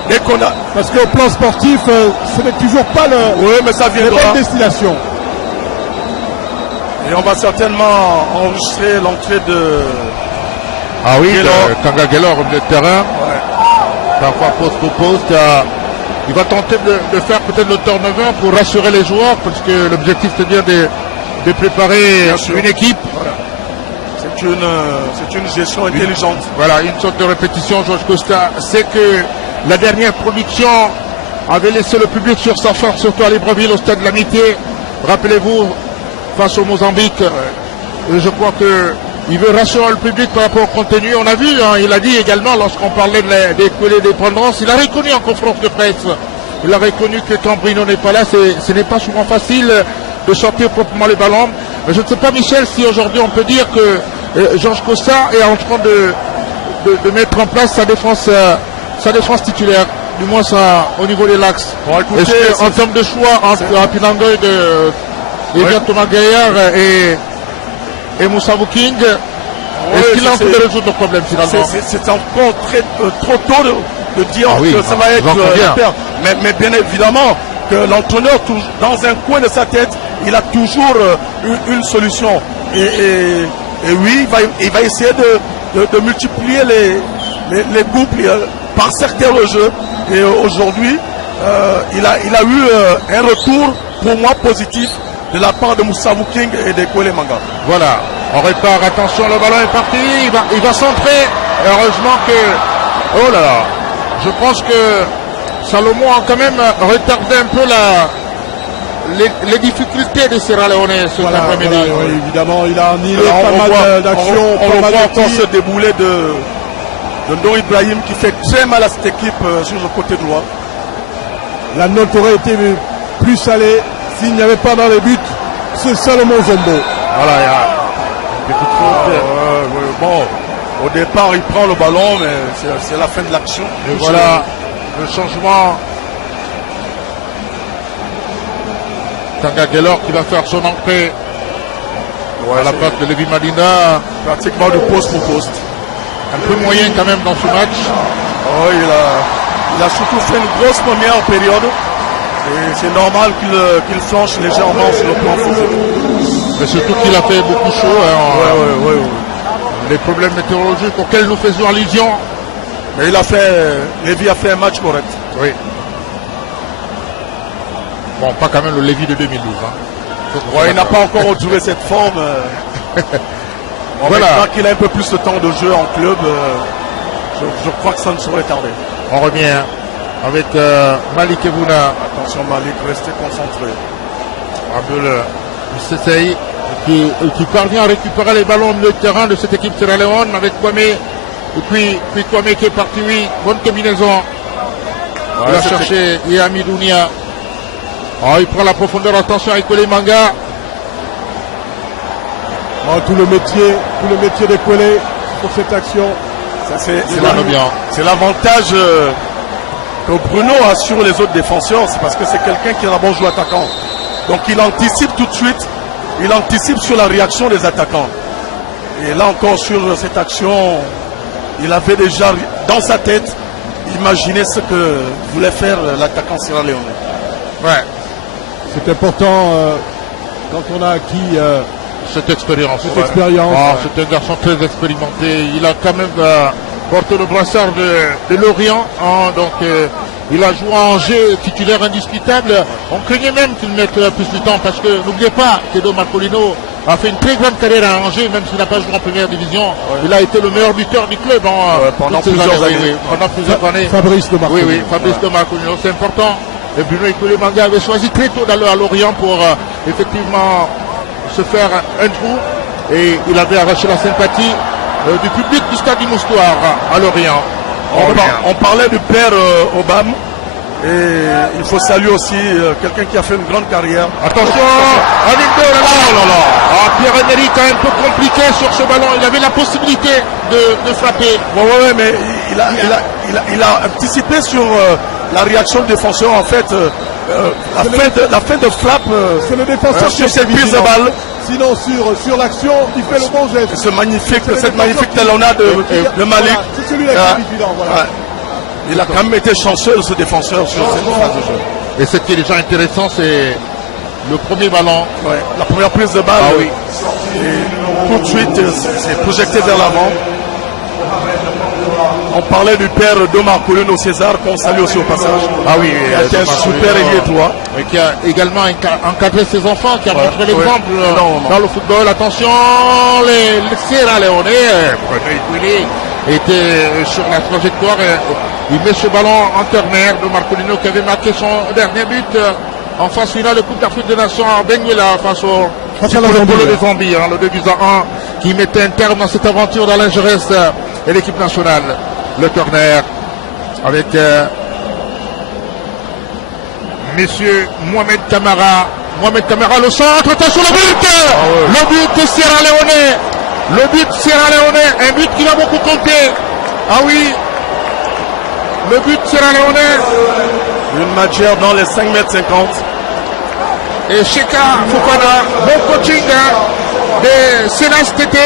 dès qu'on a. Parce qu'au plan sportif, ce n'est toujours pas Oui, mais ça les viendra. bonnes destinations. Et on va certainement enregistrer l'entrée de. Ah oui, Gaylor. Kanga Gaylor, le terrain. Parfois poste au poste. Il va tenter de faire peut-être le turnover pour rassurer les joueurs, parce que l'objectif c'est bien de préparer Bien sûr. une équipe. Voilà. C'est une gestion intelligente. Voilà, une sorte de répétition. Georges Costa sait que la dernière production avait laissé le public sur sa faim, surtout à Libreville, au stade de l'Amitié. Rappelez-vous, face au Mozambique. Et je crois que il veut rassurer le public par rapport au contenu. On a vu, hein, il a dit également, lorsqu'on parlait des collègues dépendance, il a reconnu en conférence de presse, il a reconnu que quand Bruno n'est pas là, ce n'est pas souvent facile de sortir proprement les ballons. Mais je ne sais pas, Michel, si aujourd'hui on peut dire que Georges Costa est en train de mettre en place sa défense titulaire, du moins ça, au niveau des laxes. Bon, écoutez, est-ce qu'en termes de choix entre Pinangoy de Thomas Gaillard et Moussa King, est-ce qu'il est en train de résoudre le problème finalement? C'est encore trop tôt de dire que ça va être la paire. Mais bien évidemment que l'entraîneur, dans un coin de sa tête, il a toujours une solution. Et oui, il va essayer de multiplier les couples par secteur de jeu. Et aujourd'hui, il a eu un retour pour moi positif de la part de Moussa King et de Kwele Manga. Voilà, on repart, attention, le ballon est parti, il va centrer. Et heureusement que, oh là là, je pense que Salomon a quand même retardé un peu les difficultés de Sierra Leone cet après-midi. Oui, évidemment, il a annihilé Alors, pas mal d'actions. On pas le mal voit de encore tirs. se débouler de Ndor Ibrahim qui fait très mal à cette équipe sur le côté droit. La note aurait été plus salée s'il n'y avait pas dans les buts ce Salomon Zombo. Voilà, il y a une petite faute. Bon, au départ, il prend le ballon, mais c'est la fin de l'action. Et voilà, le changement. Tanga Gaylor qui va faire son entrée à la place de Levi Madina. Pratiquement du poste pour poste. Un peu moyen quand même dans ce match. Oh, il a surtout fait une grosse première période. Et c'est normal qu'il flanche légèrement sur le plan physique. Mais surtout qu'il a fait beaucoup chaud. Hein, Ouais. Les problèmes météorologiques auxquels nous faisions allusion. Mais Lévy a fait un match correct. Oui. Bon, pas quand même le Lévy de 2012. Hein. Ouais, il n'a pas encore retrouvé cette forme. Bon, Voilà. maintenant qu'il a un peu plus de temps de jeu en club, je crois que ça ne saurait tarder. On revient avec Malik Ebouna. Attention Malik, restez concentré. Abdul Sessei qui parvient à récupérer les ballons au milieu de terrain de cette équipe Sierra Leone avec Kwame. Et puis Kwame qui est parti, oui. Bonne combinaison. Il va chercher Yami Dounia. Oh, il prend la profondeur, attention avec Kwele Manga. Oh, tout le métier d'Ekwele pour cette action. C'est l'avantage que Bruno a sur les autres défenseurs, c'est parce que c'est quelqu'un qui est un bon joueur attaquant. Donc il anticipe tout de suite, il anticipe sur la réaction des attaquants. Et là encore sur cette action, il avait déjà dans sa tête imaginé ce que voulait faire l'attaquant Sierra Leone. Ouais. C'est important quand on a acquis cette expérience. C'est un garçon très expérimenté. Il a quand même porté le brassard de Lorient. Hein, donc il a joué en Angers, titulaire indiscutable. On craignait même qu'il mette plus de temps parce que n'oubliez pas qu'Edo Marcolino a fait une très grande carrière à Angers, même s'il n'a pas joué en première division. Ouais. Il a été le meilleur buteur du club pendant plusieurs années. Oui, pendant plusieurs années. Fabrice de Marcolino. Oui, Fabrice de Marcolino, c'est important. Et Bruno Ekwele Manga avait choisi très tôt d'aller à Lorient pour effectivement se faire un trou. Et il avait arraché la sympathie du public du stade du Moustoir à Lorient. On parlait du père Obama. Et il faut saluer aussi quelqu'un qui a fait une grande carrière. Attention, Pierre-Emerick a un peu compliqué sur ce ballon. Il avait la possibilité de frapper. Ouais, mais il a anticipé sur la réaction du défenseur. En fait, la fin de frappe, c'est le défenseur sur cette prise de balle. Sinon, sur l'action, il fait le bon geste. Cette magnifique talonnade de Malik. C'est celui-là qui est vigilant, voilà. Ouais. Il a quand même été chanceux, ce défenseur, sur cette phase de jeu. Et ce qui est déjà intéressant, c'est le premier ballon. Ouais, la première prise de balle. Oui. Et tout de suite, c'est projeté vers l'avant. On parlait du père d'Omar Colonel César, qu'on salue aussi au passage. Ah oui, qui a été un super ailier droit. Et qui a également encadré ses enfants, qui a montré l'exemple dans le football. Attention, les Sierra Leone, était sur la trajectoire. Il met ce ballon en terre-mer de Marcolino qui avait marqué son dernier but en phase finale de Coupe d'Afrique des Nations à Benguela face au Polo de Zambie, le 2-1 qui mettait un terme dans cette aventure d'Alain Gerès et l'équipe nationale. Le corner avec messieurs Mohamed Camara. Mohamed Camara, le centre, attention le but. Le but de Sierra Leone. Le but Sierra Leone, un but qui va beaucoup compter. Ah oui, le but Sierra Leone. Une matière dans les 5,50 m. Et Cheka Fofana, bon coaching de Sénas Tété.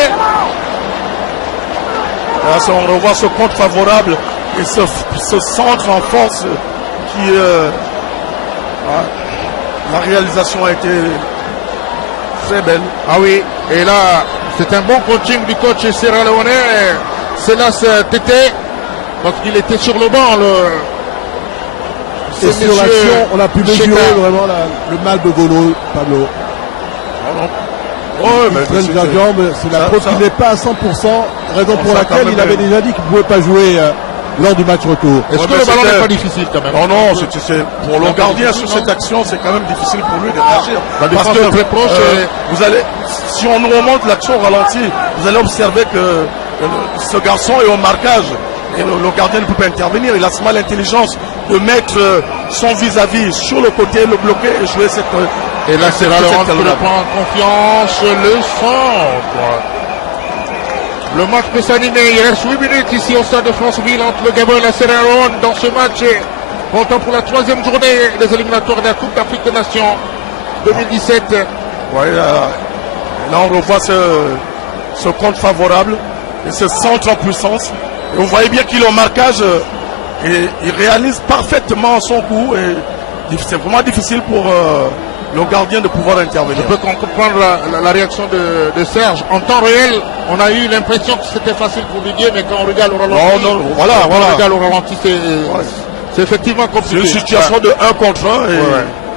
Là, on revoit ce compte favorable et ce centre en force qui... la réalisation a été très belle. Ah oui, et là, c'est un bon coaching du coach Sierra Leone, Sénas Tété, parce qu'il était sur le banc. Et sur l'action, on a pu mesurer vraiment le mal de Golo, Pablo. C'est la preuve qu'il n'est pas à 100%, raison pour laquelle il avait déjà dit qu'il ne pouvait pas jouer lors du match retour. Est-ce que le ballon n'est pas difficile quand même? Non, pour le gardien sur cette action, c'est quand même difficile pour lui de réagir. La défense est très proche. Vous allez, si on remonte l'action au ralenti, vous allez observer que ce garçon est au marquage. Et le gardien ne peut pas intervenir. Il a seulement l'intelligence de mettre son vis-à-vis sur le côté, le bloquer et jouer cette... Et là, c'est Laurent qui le prend en confiance, le centre. Le match peut s'animer. Il reste 8 minutes ici au stade de Franceville entre le Gabon et la Sierra Leone dans ce match comptant pour la 3e journée des éliminatoires de la Coupe d'Afrique des Nations 2017. Ouais, là, on revoit ce compte favorable et ce centre en puissance. Et vous voyez bien qu'il est au marquage et il réalise parfaitement son coup. Et c'est vraiment difficile pour le gardien de pouvoir intervenir. Je peux comprendre la réaction de Serge. En temps réel, on a eu l'impression que c'était facile pour Didier, mais quand on regarde au ralenti, on regarde au ralenti, c'est effectivement compliqué. C'est une situation de 1 contre 1 et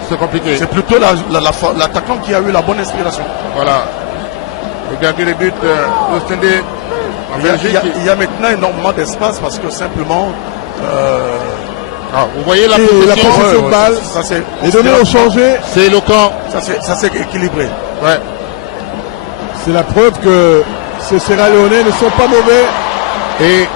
c'est compliqué. C'est plutôt l'attaquant qui a eu la bonne inspiration. Voilà. Regardez les buts de Stendé. Il y a maintenant énormément d'espace parce que simplement... vous voyez la possession de balle, les données ont changé. C'est éloquent. Ça c'est équilibré. Ouais. C'est la preuve que ces Sierra Leonais ne sont pas mauvais. Et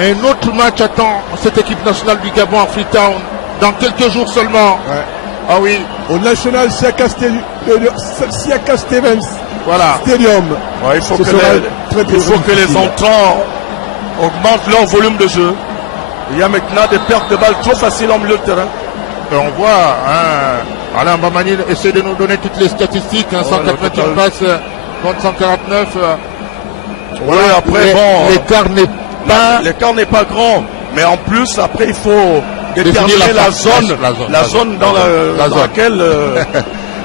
un autre match attend cette équipe nationale du Gabon à Freetown dans quelques jours seulement. Ouais. Ah oui. Au National Siaka Stevens Voilà. Stadium. Ouais, il faut Ce que, sera très les difficile. entrants augmentent leur volume de jeu. Il y a maintenant des pertes de balles trop faciles en milieu de terrain. Et on voit, hein, Alain Bamani essaie de nous donner toutes les statistiques, hein, 181 passes contre 149. Oui, après, l'écart n'est pas... L'écart n'est pas grand, mais en plus, après, il faut déterminer la zone dans laquelle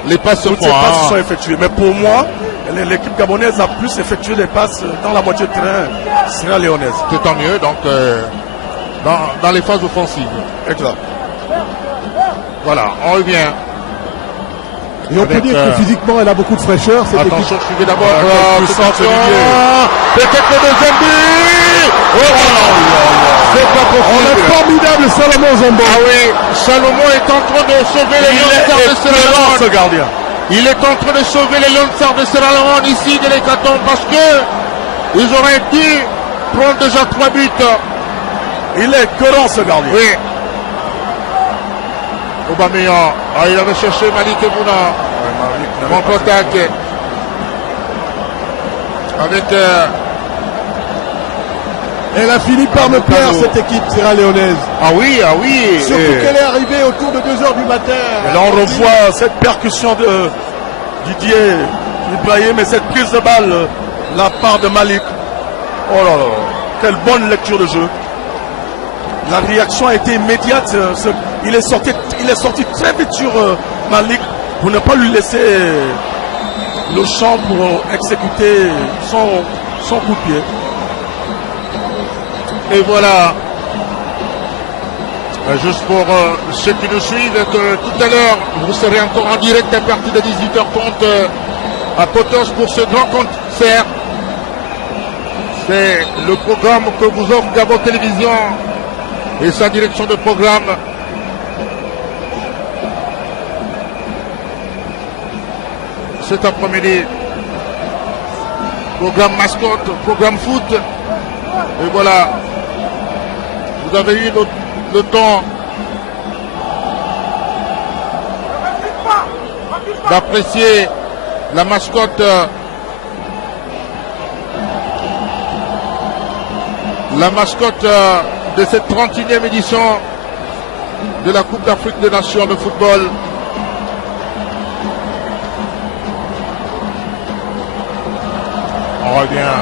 les passes se toutes font. ces passes sont effectuées. Mais pour moi, l'équipe gabonaise a plus effectué des passes dans la moitié de terrain sierra-léonaise. C'est tant mieux, donc dans les phases offensives. Exact. Voilà, on revient. Et on peut dire que physiquement, elle a beaucoup de fraîcheur. Cette Attention, équipe. suivez d'abord. puissance, Peut-être le deuxième but. C'est pas On possible. a formidable Salomon Zombo. Ah oui, Salomon est en train de sauver les Lions de Sierra ce Leone. gardien. Il est en train de sauver les Lions de Sierra Leone ici de l'hécatombe parce que ils auraient dû prendre déjà 3 buts. Il est écœurant ce gardien. Oui. Aubameyang, il avait cherché Malik Ebouna. Contre-attaque. Avec Elle a fini par me plaire, cette équipe sierra-léonaise. ah oui. Surtout qu'elle est arrivée autour de 2 h du matin. Et là, on revoit cette percussion de Didier Ibrahim et cette prise de balle de la part de Malik. Oh là là, quelle bonne lecture de jeu. La réaction a été immédiate. Il est sorti très vite sur Malik pour ne pas lui laisser le champ pour exécuter son coup de pied. Et voilà. Juste pour ceux qui nous suivent, que tout à l'heure, vous serez encore en direct à partir de 18h30 à Potos pour ce grand concert. C'est le programme que vous offre Gabon Télévision et sa direction de programme. Cet après-midi, programme mascotte, programme foot. Et voilà, vous avez eu le temps d'apprécier la mascotte de cette 31e édition de la Coupe d'Afrique des Nations de football. On revient.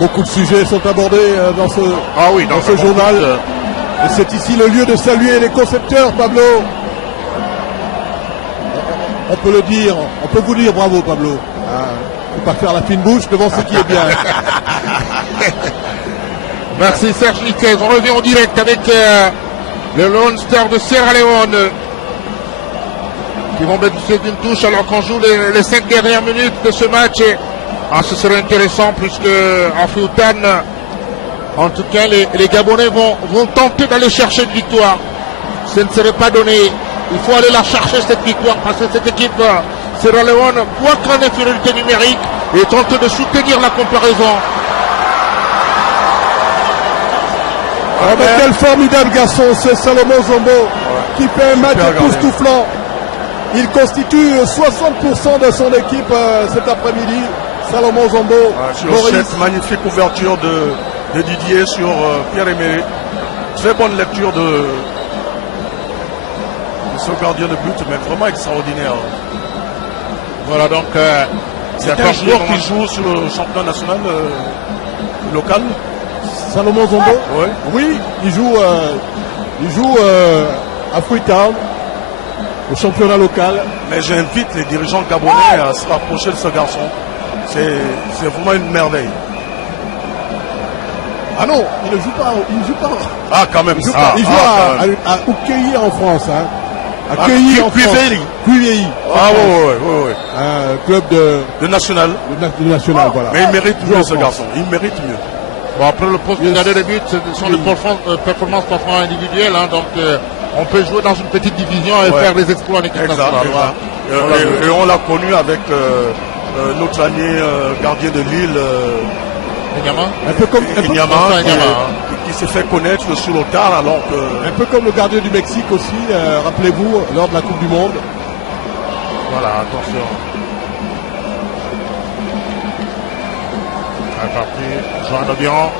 Beaucoup de sujets sont abordés dans ce journal. Et c'est ici le lieu de saluer les concepteurs, Pablo. On peut le dire, on peut vous dire bravo, Pablo. Ne pas faire la fine bouche devant ce qui est bien. Merci Serge Niquez. On revient en direct avec le Lone Star de Sierra Leone qui vont bénéficier d'une touche alors qu'on joue les 5 dernières minutes de ce match. Ce serait intéressant puisque en Foutan, en tout cas les Gabonais vont tenter d'aller chercher une victoire. Ce ne serait pas donné. Il faut aller la chercher cette victoire parce que cette équipe Sierra Leone, quoi qu'en infériorité numérique, est en train de soutenir la comparaison. Mais quel formidable garçon, c'est Salomon Zombo qui fait un match époustouflant. Il constitue 60% de son équipe cet après-midi. Salomon Zombo, sur cette magnifique ouverture de Didier sur Pierre-Emerick. Très bonne lecture de ce gardien de but, mais vraiment extraordinaire. Voilà donc c'est un joueur qui joue sur le championnat national local. Salomon Zombo, ouais. Oui, il joue à Freetown, au championnat local. Mais j'invite les dirigeants gabonais à se rapprocher de ce garçon. C'est vraiment une merveille. Ah non, il ne joue pas. Ah, quand même. Il joue à Oukéi en France. À Cueilly en France. Cueilly. Ah ouais. Club de national. De national, voilà. Mais il mérite mieux ce garçon. Il mérite mieux. Bon, après le poste de gardien de but, ce sont des performances parfois individuelles. Donc on peut jouer dans une petite division et faire des exploits en équipe nationale. Et on l'a connu avec notre ami gardien de Lille. Un peu comme Inyama, qui s'est fait connaître sur le tard alors que... Un peu comme le gardien du Mexique aussi, rappelez-vous, lors de la Coupe du Monde. Voilà, attention. parti. Joan Obiang.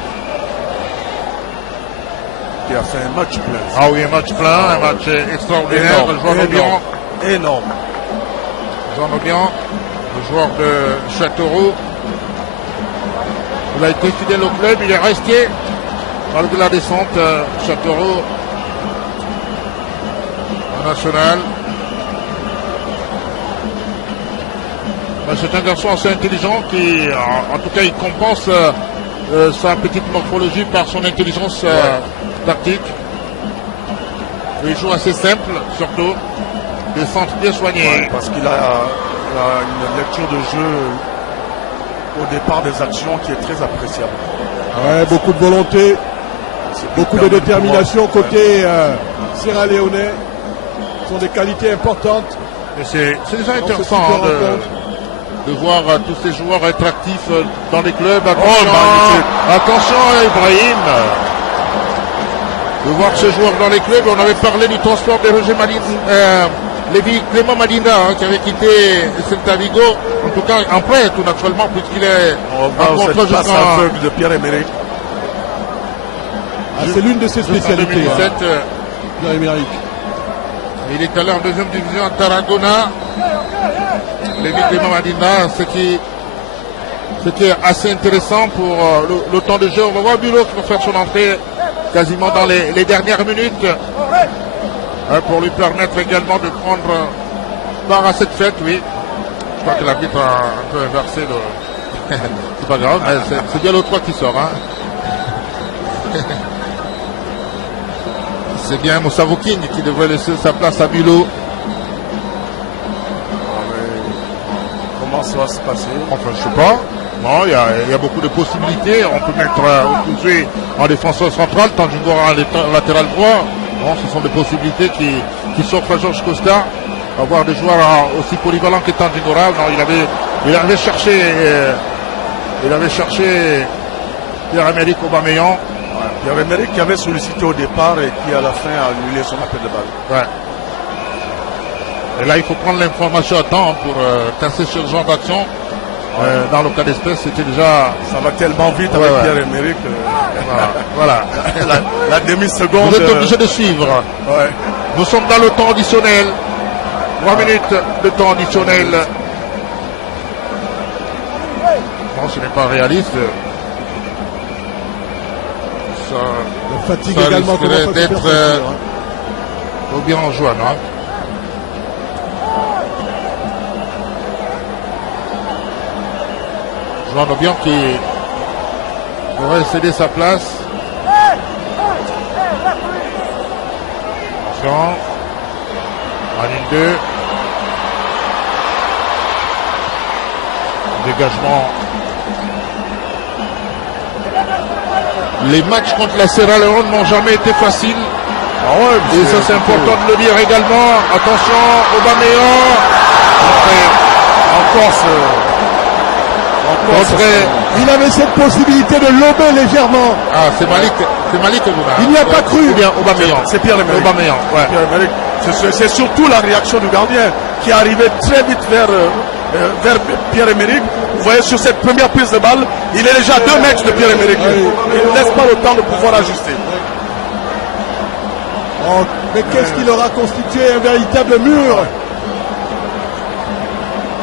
Qui a fait un match plein. Ah oui, un match plein, un match extraordinaire. Joan Obiang. Énorme. Joan Obiang, le joueur de Châteauroux. Il a été fidèle au club, il est resté malgré la descente. Châteauroux en national. C'est un garçon assez intelligent qui, en tout cas, il compense sa petite morphologie par son intelligence tactique. Il joue assez simple, surtout. Des centres bien soignés. Ouais, parce qu'il a une lecture de jeu au départ des actions qui est très appréciable. Ouais, beaucoup de volonté, beaucoup de détermination côté sierra-léonais. Ce sont des qualités importantes. Et c'est déjà intéressant de voir tous ces joueurs être actifs dans les clubs. Attention à Ibrahim. De voir ces joueurs dans les clubs. On avait parlé du transport de Roger Clément Madina, qui avait quitté Celta Vigo. En tout cas, en prêt, tout naturellement, puisqu'il est en contre jusqu'à aveugle de Pierre-Emerick. C'est l'une de ses spécialités. 2017, Pierre-Emerick. Il est allé en deuxième division à Tarragona. Lévi Clément Madina, ce qui est assez intéressant pour le temps de jeu. On va voir Bulot qui va faire son entrée quasiment dans les dernières minutes. Pour lui permettre également de prendre part à cette fête, oui. Je crois que l'arbitre a un peu inversé le... C'est pas grave, mais c'est bien l'autre qui sort. Hein. C'est bien Moussa Vokine qui devrait laisser sa place à Bulot. Comment ça va se passer? Enfin, je sais pas. Non, il y a beaucoup de possibilités. On peut mettre Okouzoué en défenseur central, Tanjungora en latéral droit. Bon, ce sont des possibilités qui s'offrent à Georges Costa. Avoir des joueurs aussi polyvalents que Tanjungora. Non, il avait cherché Pierre-Emerick Aubameyang. Pierre-Emerick qui avait sollicité au départ et qui à la fin a annulé son appel de balle. Ouais. Et là, il faut prendre l'information à temps pour tasser ce genre d'action. Dans le cas d'espèce, c'était déjà... Ça va tellement vite avec Pierre-Emerick. Voilà. La demi-seconde... Vous êtes obligé de suivre. Ouais. Nous sommes dans le temps additionnel. 3 minutes de temps additionnel. Non, ce n'est pas réaliste. La fatigue également commence à d'être bien en joie, non? Joan Obiang qui aurait cédé sa place. Attention. En ligne 2. Dégagement. Les matchs contre la Sierra Leone n'ont jamais été faciles. Ah ouais, et ça c'est important de le dire également. Attention, Aubameyang. Encore il avait cette possibilité de lober légèrement. Ah, c'est Malik Mouna. Il n'y a pas cru. Ou bien Aubameyang. C'est Pierre-Emerick. Aubameyang, ouais. Pierre-Emerick. C'est surtout la réaction du gardien qui arrivait très vite vers Pierre-Emerick. Vous voyez sur cette première prise de balle, il est déjà à 2 mètres de Pierre-Emerick. Il ne laisse pas le temps de pouvoir ajuster. Oh, mais qu'est-ce qu'il aura constitué un véritable mur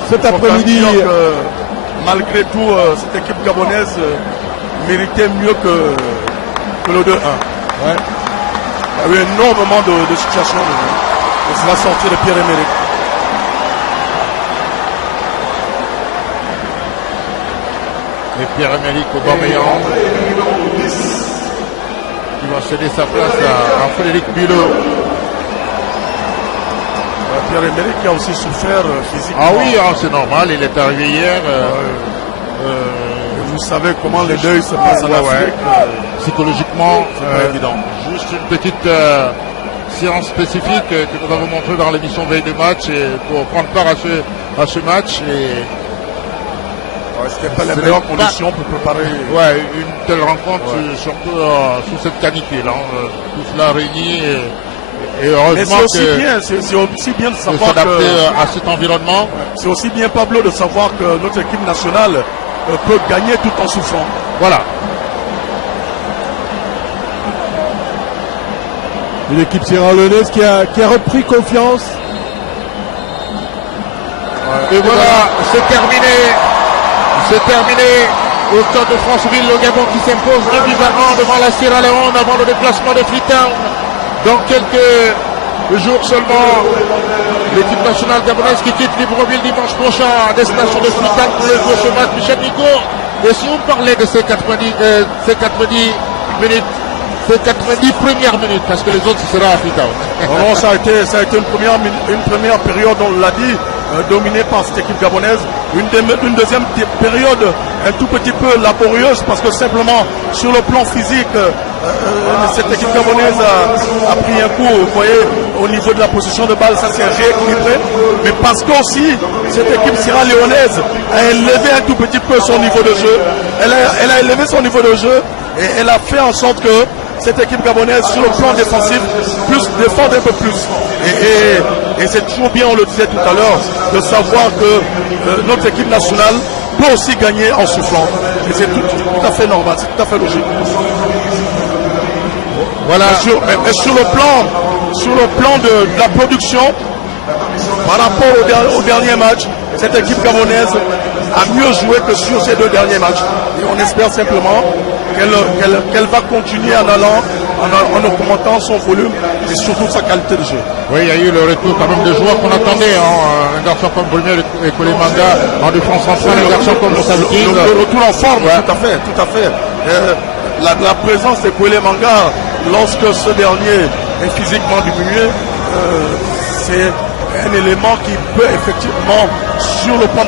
cet après-midi. Malgré tout, cette équipe gabonaise méritait mieux que le 2-1. Ouais. Il y a eu énormément de situations de la sortie de Pierre-Emerick. Et Pierre-Emerick Aubameyang qui va céder sa place à Frédéric Bulot. Pierre-Emerick qui a aussi souffert physiquement. Ah oui, c'est normal, il est arrivé hier. Vous savez comment les deuils se passent en Afrique. Psychologiquement, c'est pas évident. Juste une petite séance spécifique que nous avons montrée dans l'émission Veille de match et pour prendre part à ce match. C'était pas les meilleures conditions pour préparer. Ouais, une telle rencontre, surtout sous cette canicule. Tout cela réuni. Et heureusement c'est aussi bien de savoir s'adapter à cet environnement. C'est aussi bien, Pablo, de savoir que notre équipe nationale peut gagner tout en souffrant. Voilà. Une équipe sierra-léonaise qui a repris confiance. Et voilà, c'est terminé. C'est terminé. Au stade de Franceville, le Gabon qui s'impose 1-1 devant la Sierra Leone avant le déplacement de Freetown. Dans quelques jours seulement, l'équipe nationale gabonaise qui quitte Libreville dimanche prochain à destination de Freetown pour le jouer ce match. Michel Nico, et si on parlait de ces 90 minutes, ces 90 premières minutes, parce que les autres, ce sera à Freetown. Non, ça a été une première période, on l'a dit, dominée par cette équipe gabonaise. Une deuxième période un tout petit peu laborieuse parce que simplement sur le plan physique, cette équipe gabonaise a pris un coup, vous voyez, au niveau de la position de balle, ça s'est rééquilibré. Mais parce qu'aussi, cette équipe sierra-léonaise a élevé un tout petit peu son niveau de jeu. Elle a élevé son niveau de jeu et elle a fait en sorte que cette équipe gabonaise, sur le plan défensif, défendre un peu plus. Et c'est toujours bien, on le disait tout à l'heure, de savoir que notre équipe nationale peut aussi gagner en soufflant. Et c'est tout à fait normal, c'est tout à fait logique. Voilà. Mais sur le plan de la production, par rapport au dernier match, cette équipe gabonaise a mieux joué que sur ces deux derniers matchs. Et on espère simplement qu'elle va continuer en augmentant son volume et surtout sa qualité de jeu. Oui, il y a eu le retour quand même de joueurs qu'on attendait. Un garçon comme Brunel et Kolemanga en défense centrale, un garçon comme Moussaouki. Le retour en forme, ouais. Tout à fait. La présence de Kolemanga, lorsque ce dernier est physiquement diminué, c'est un élément qui peut effectivement, sur le plan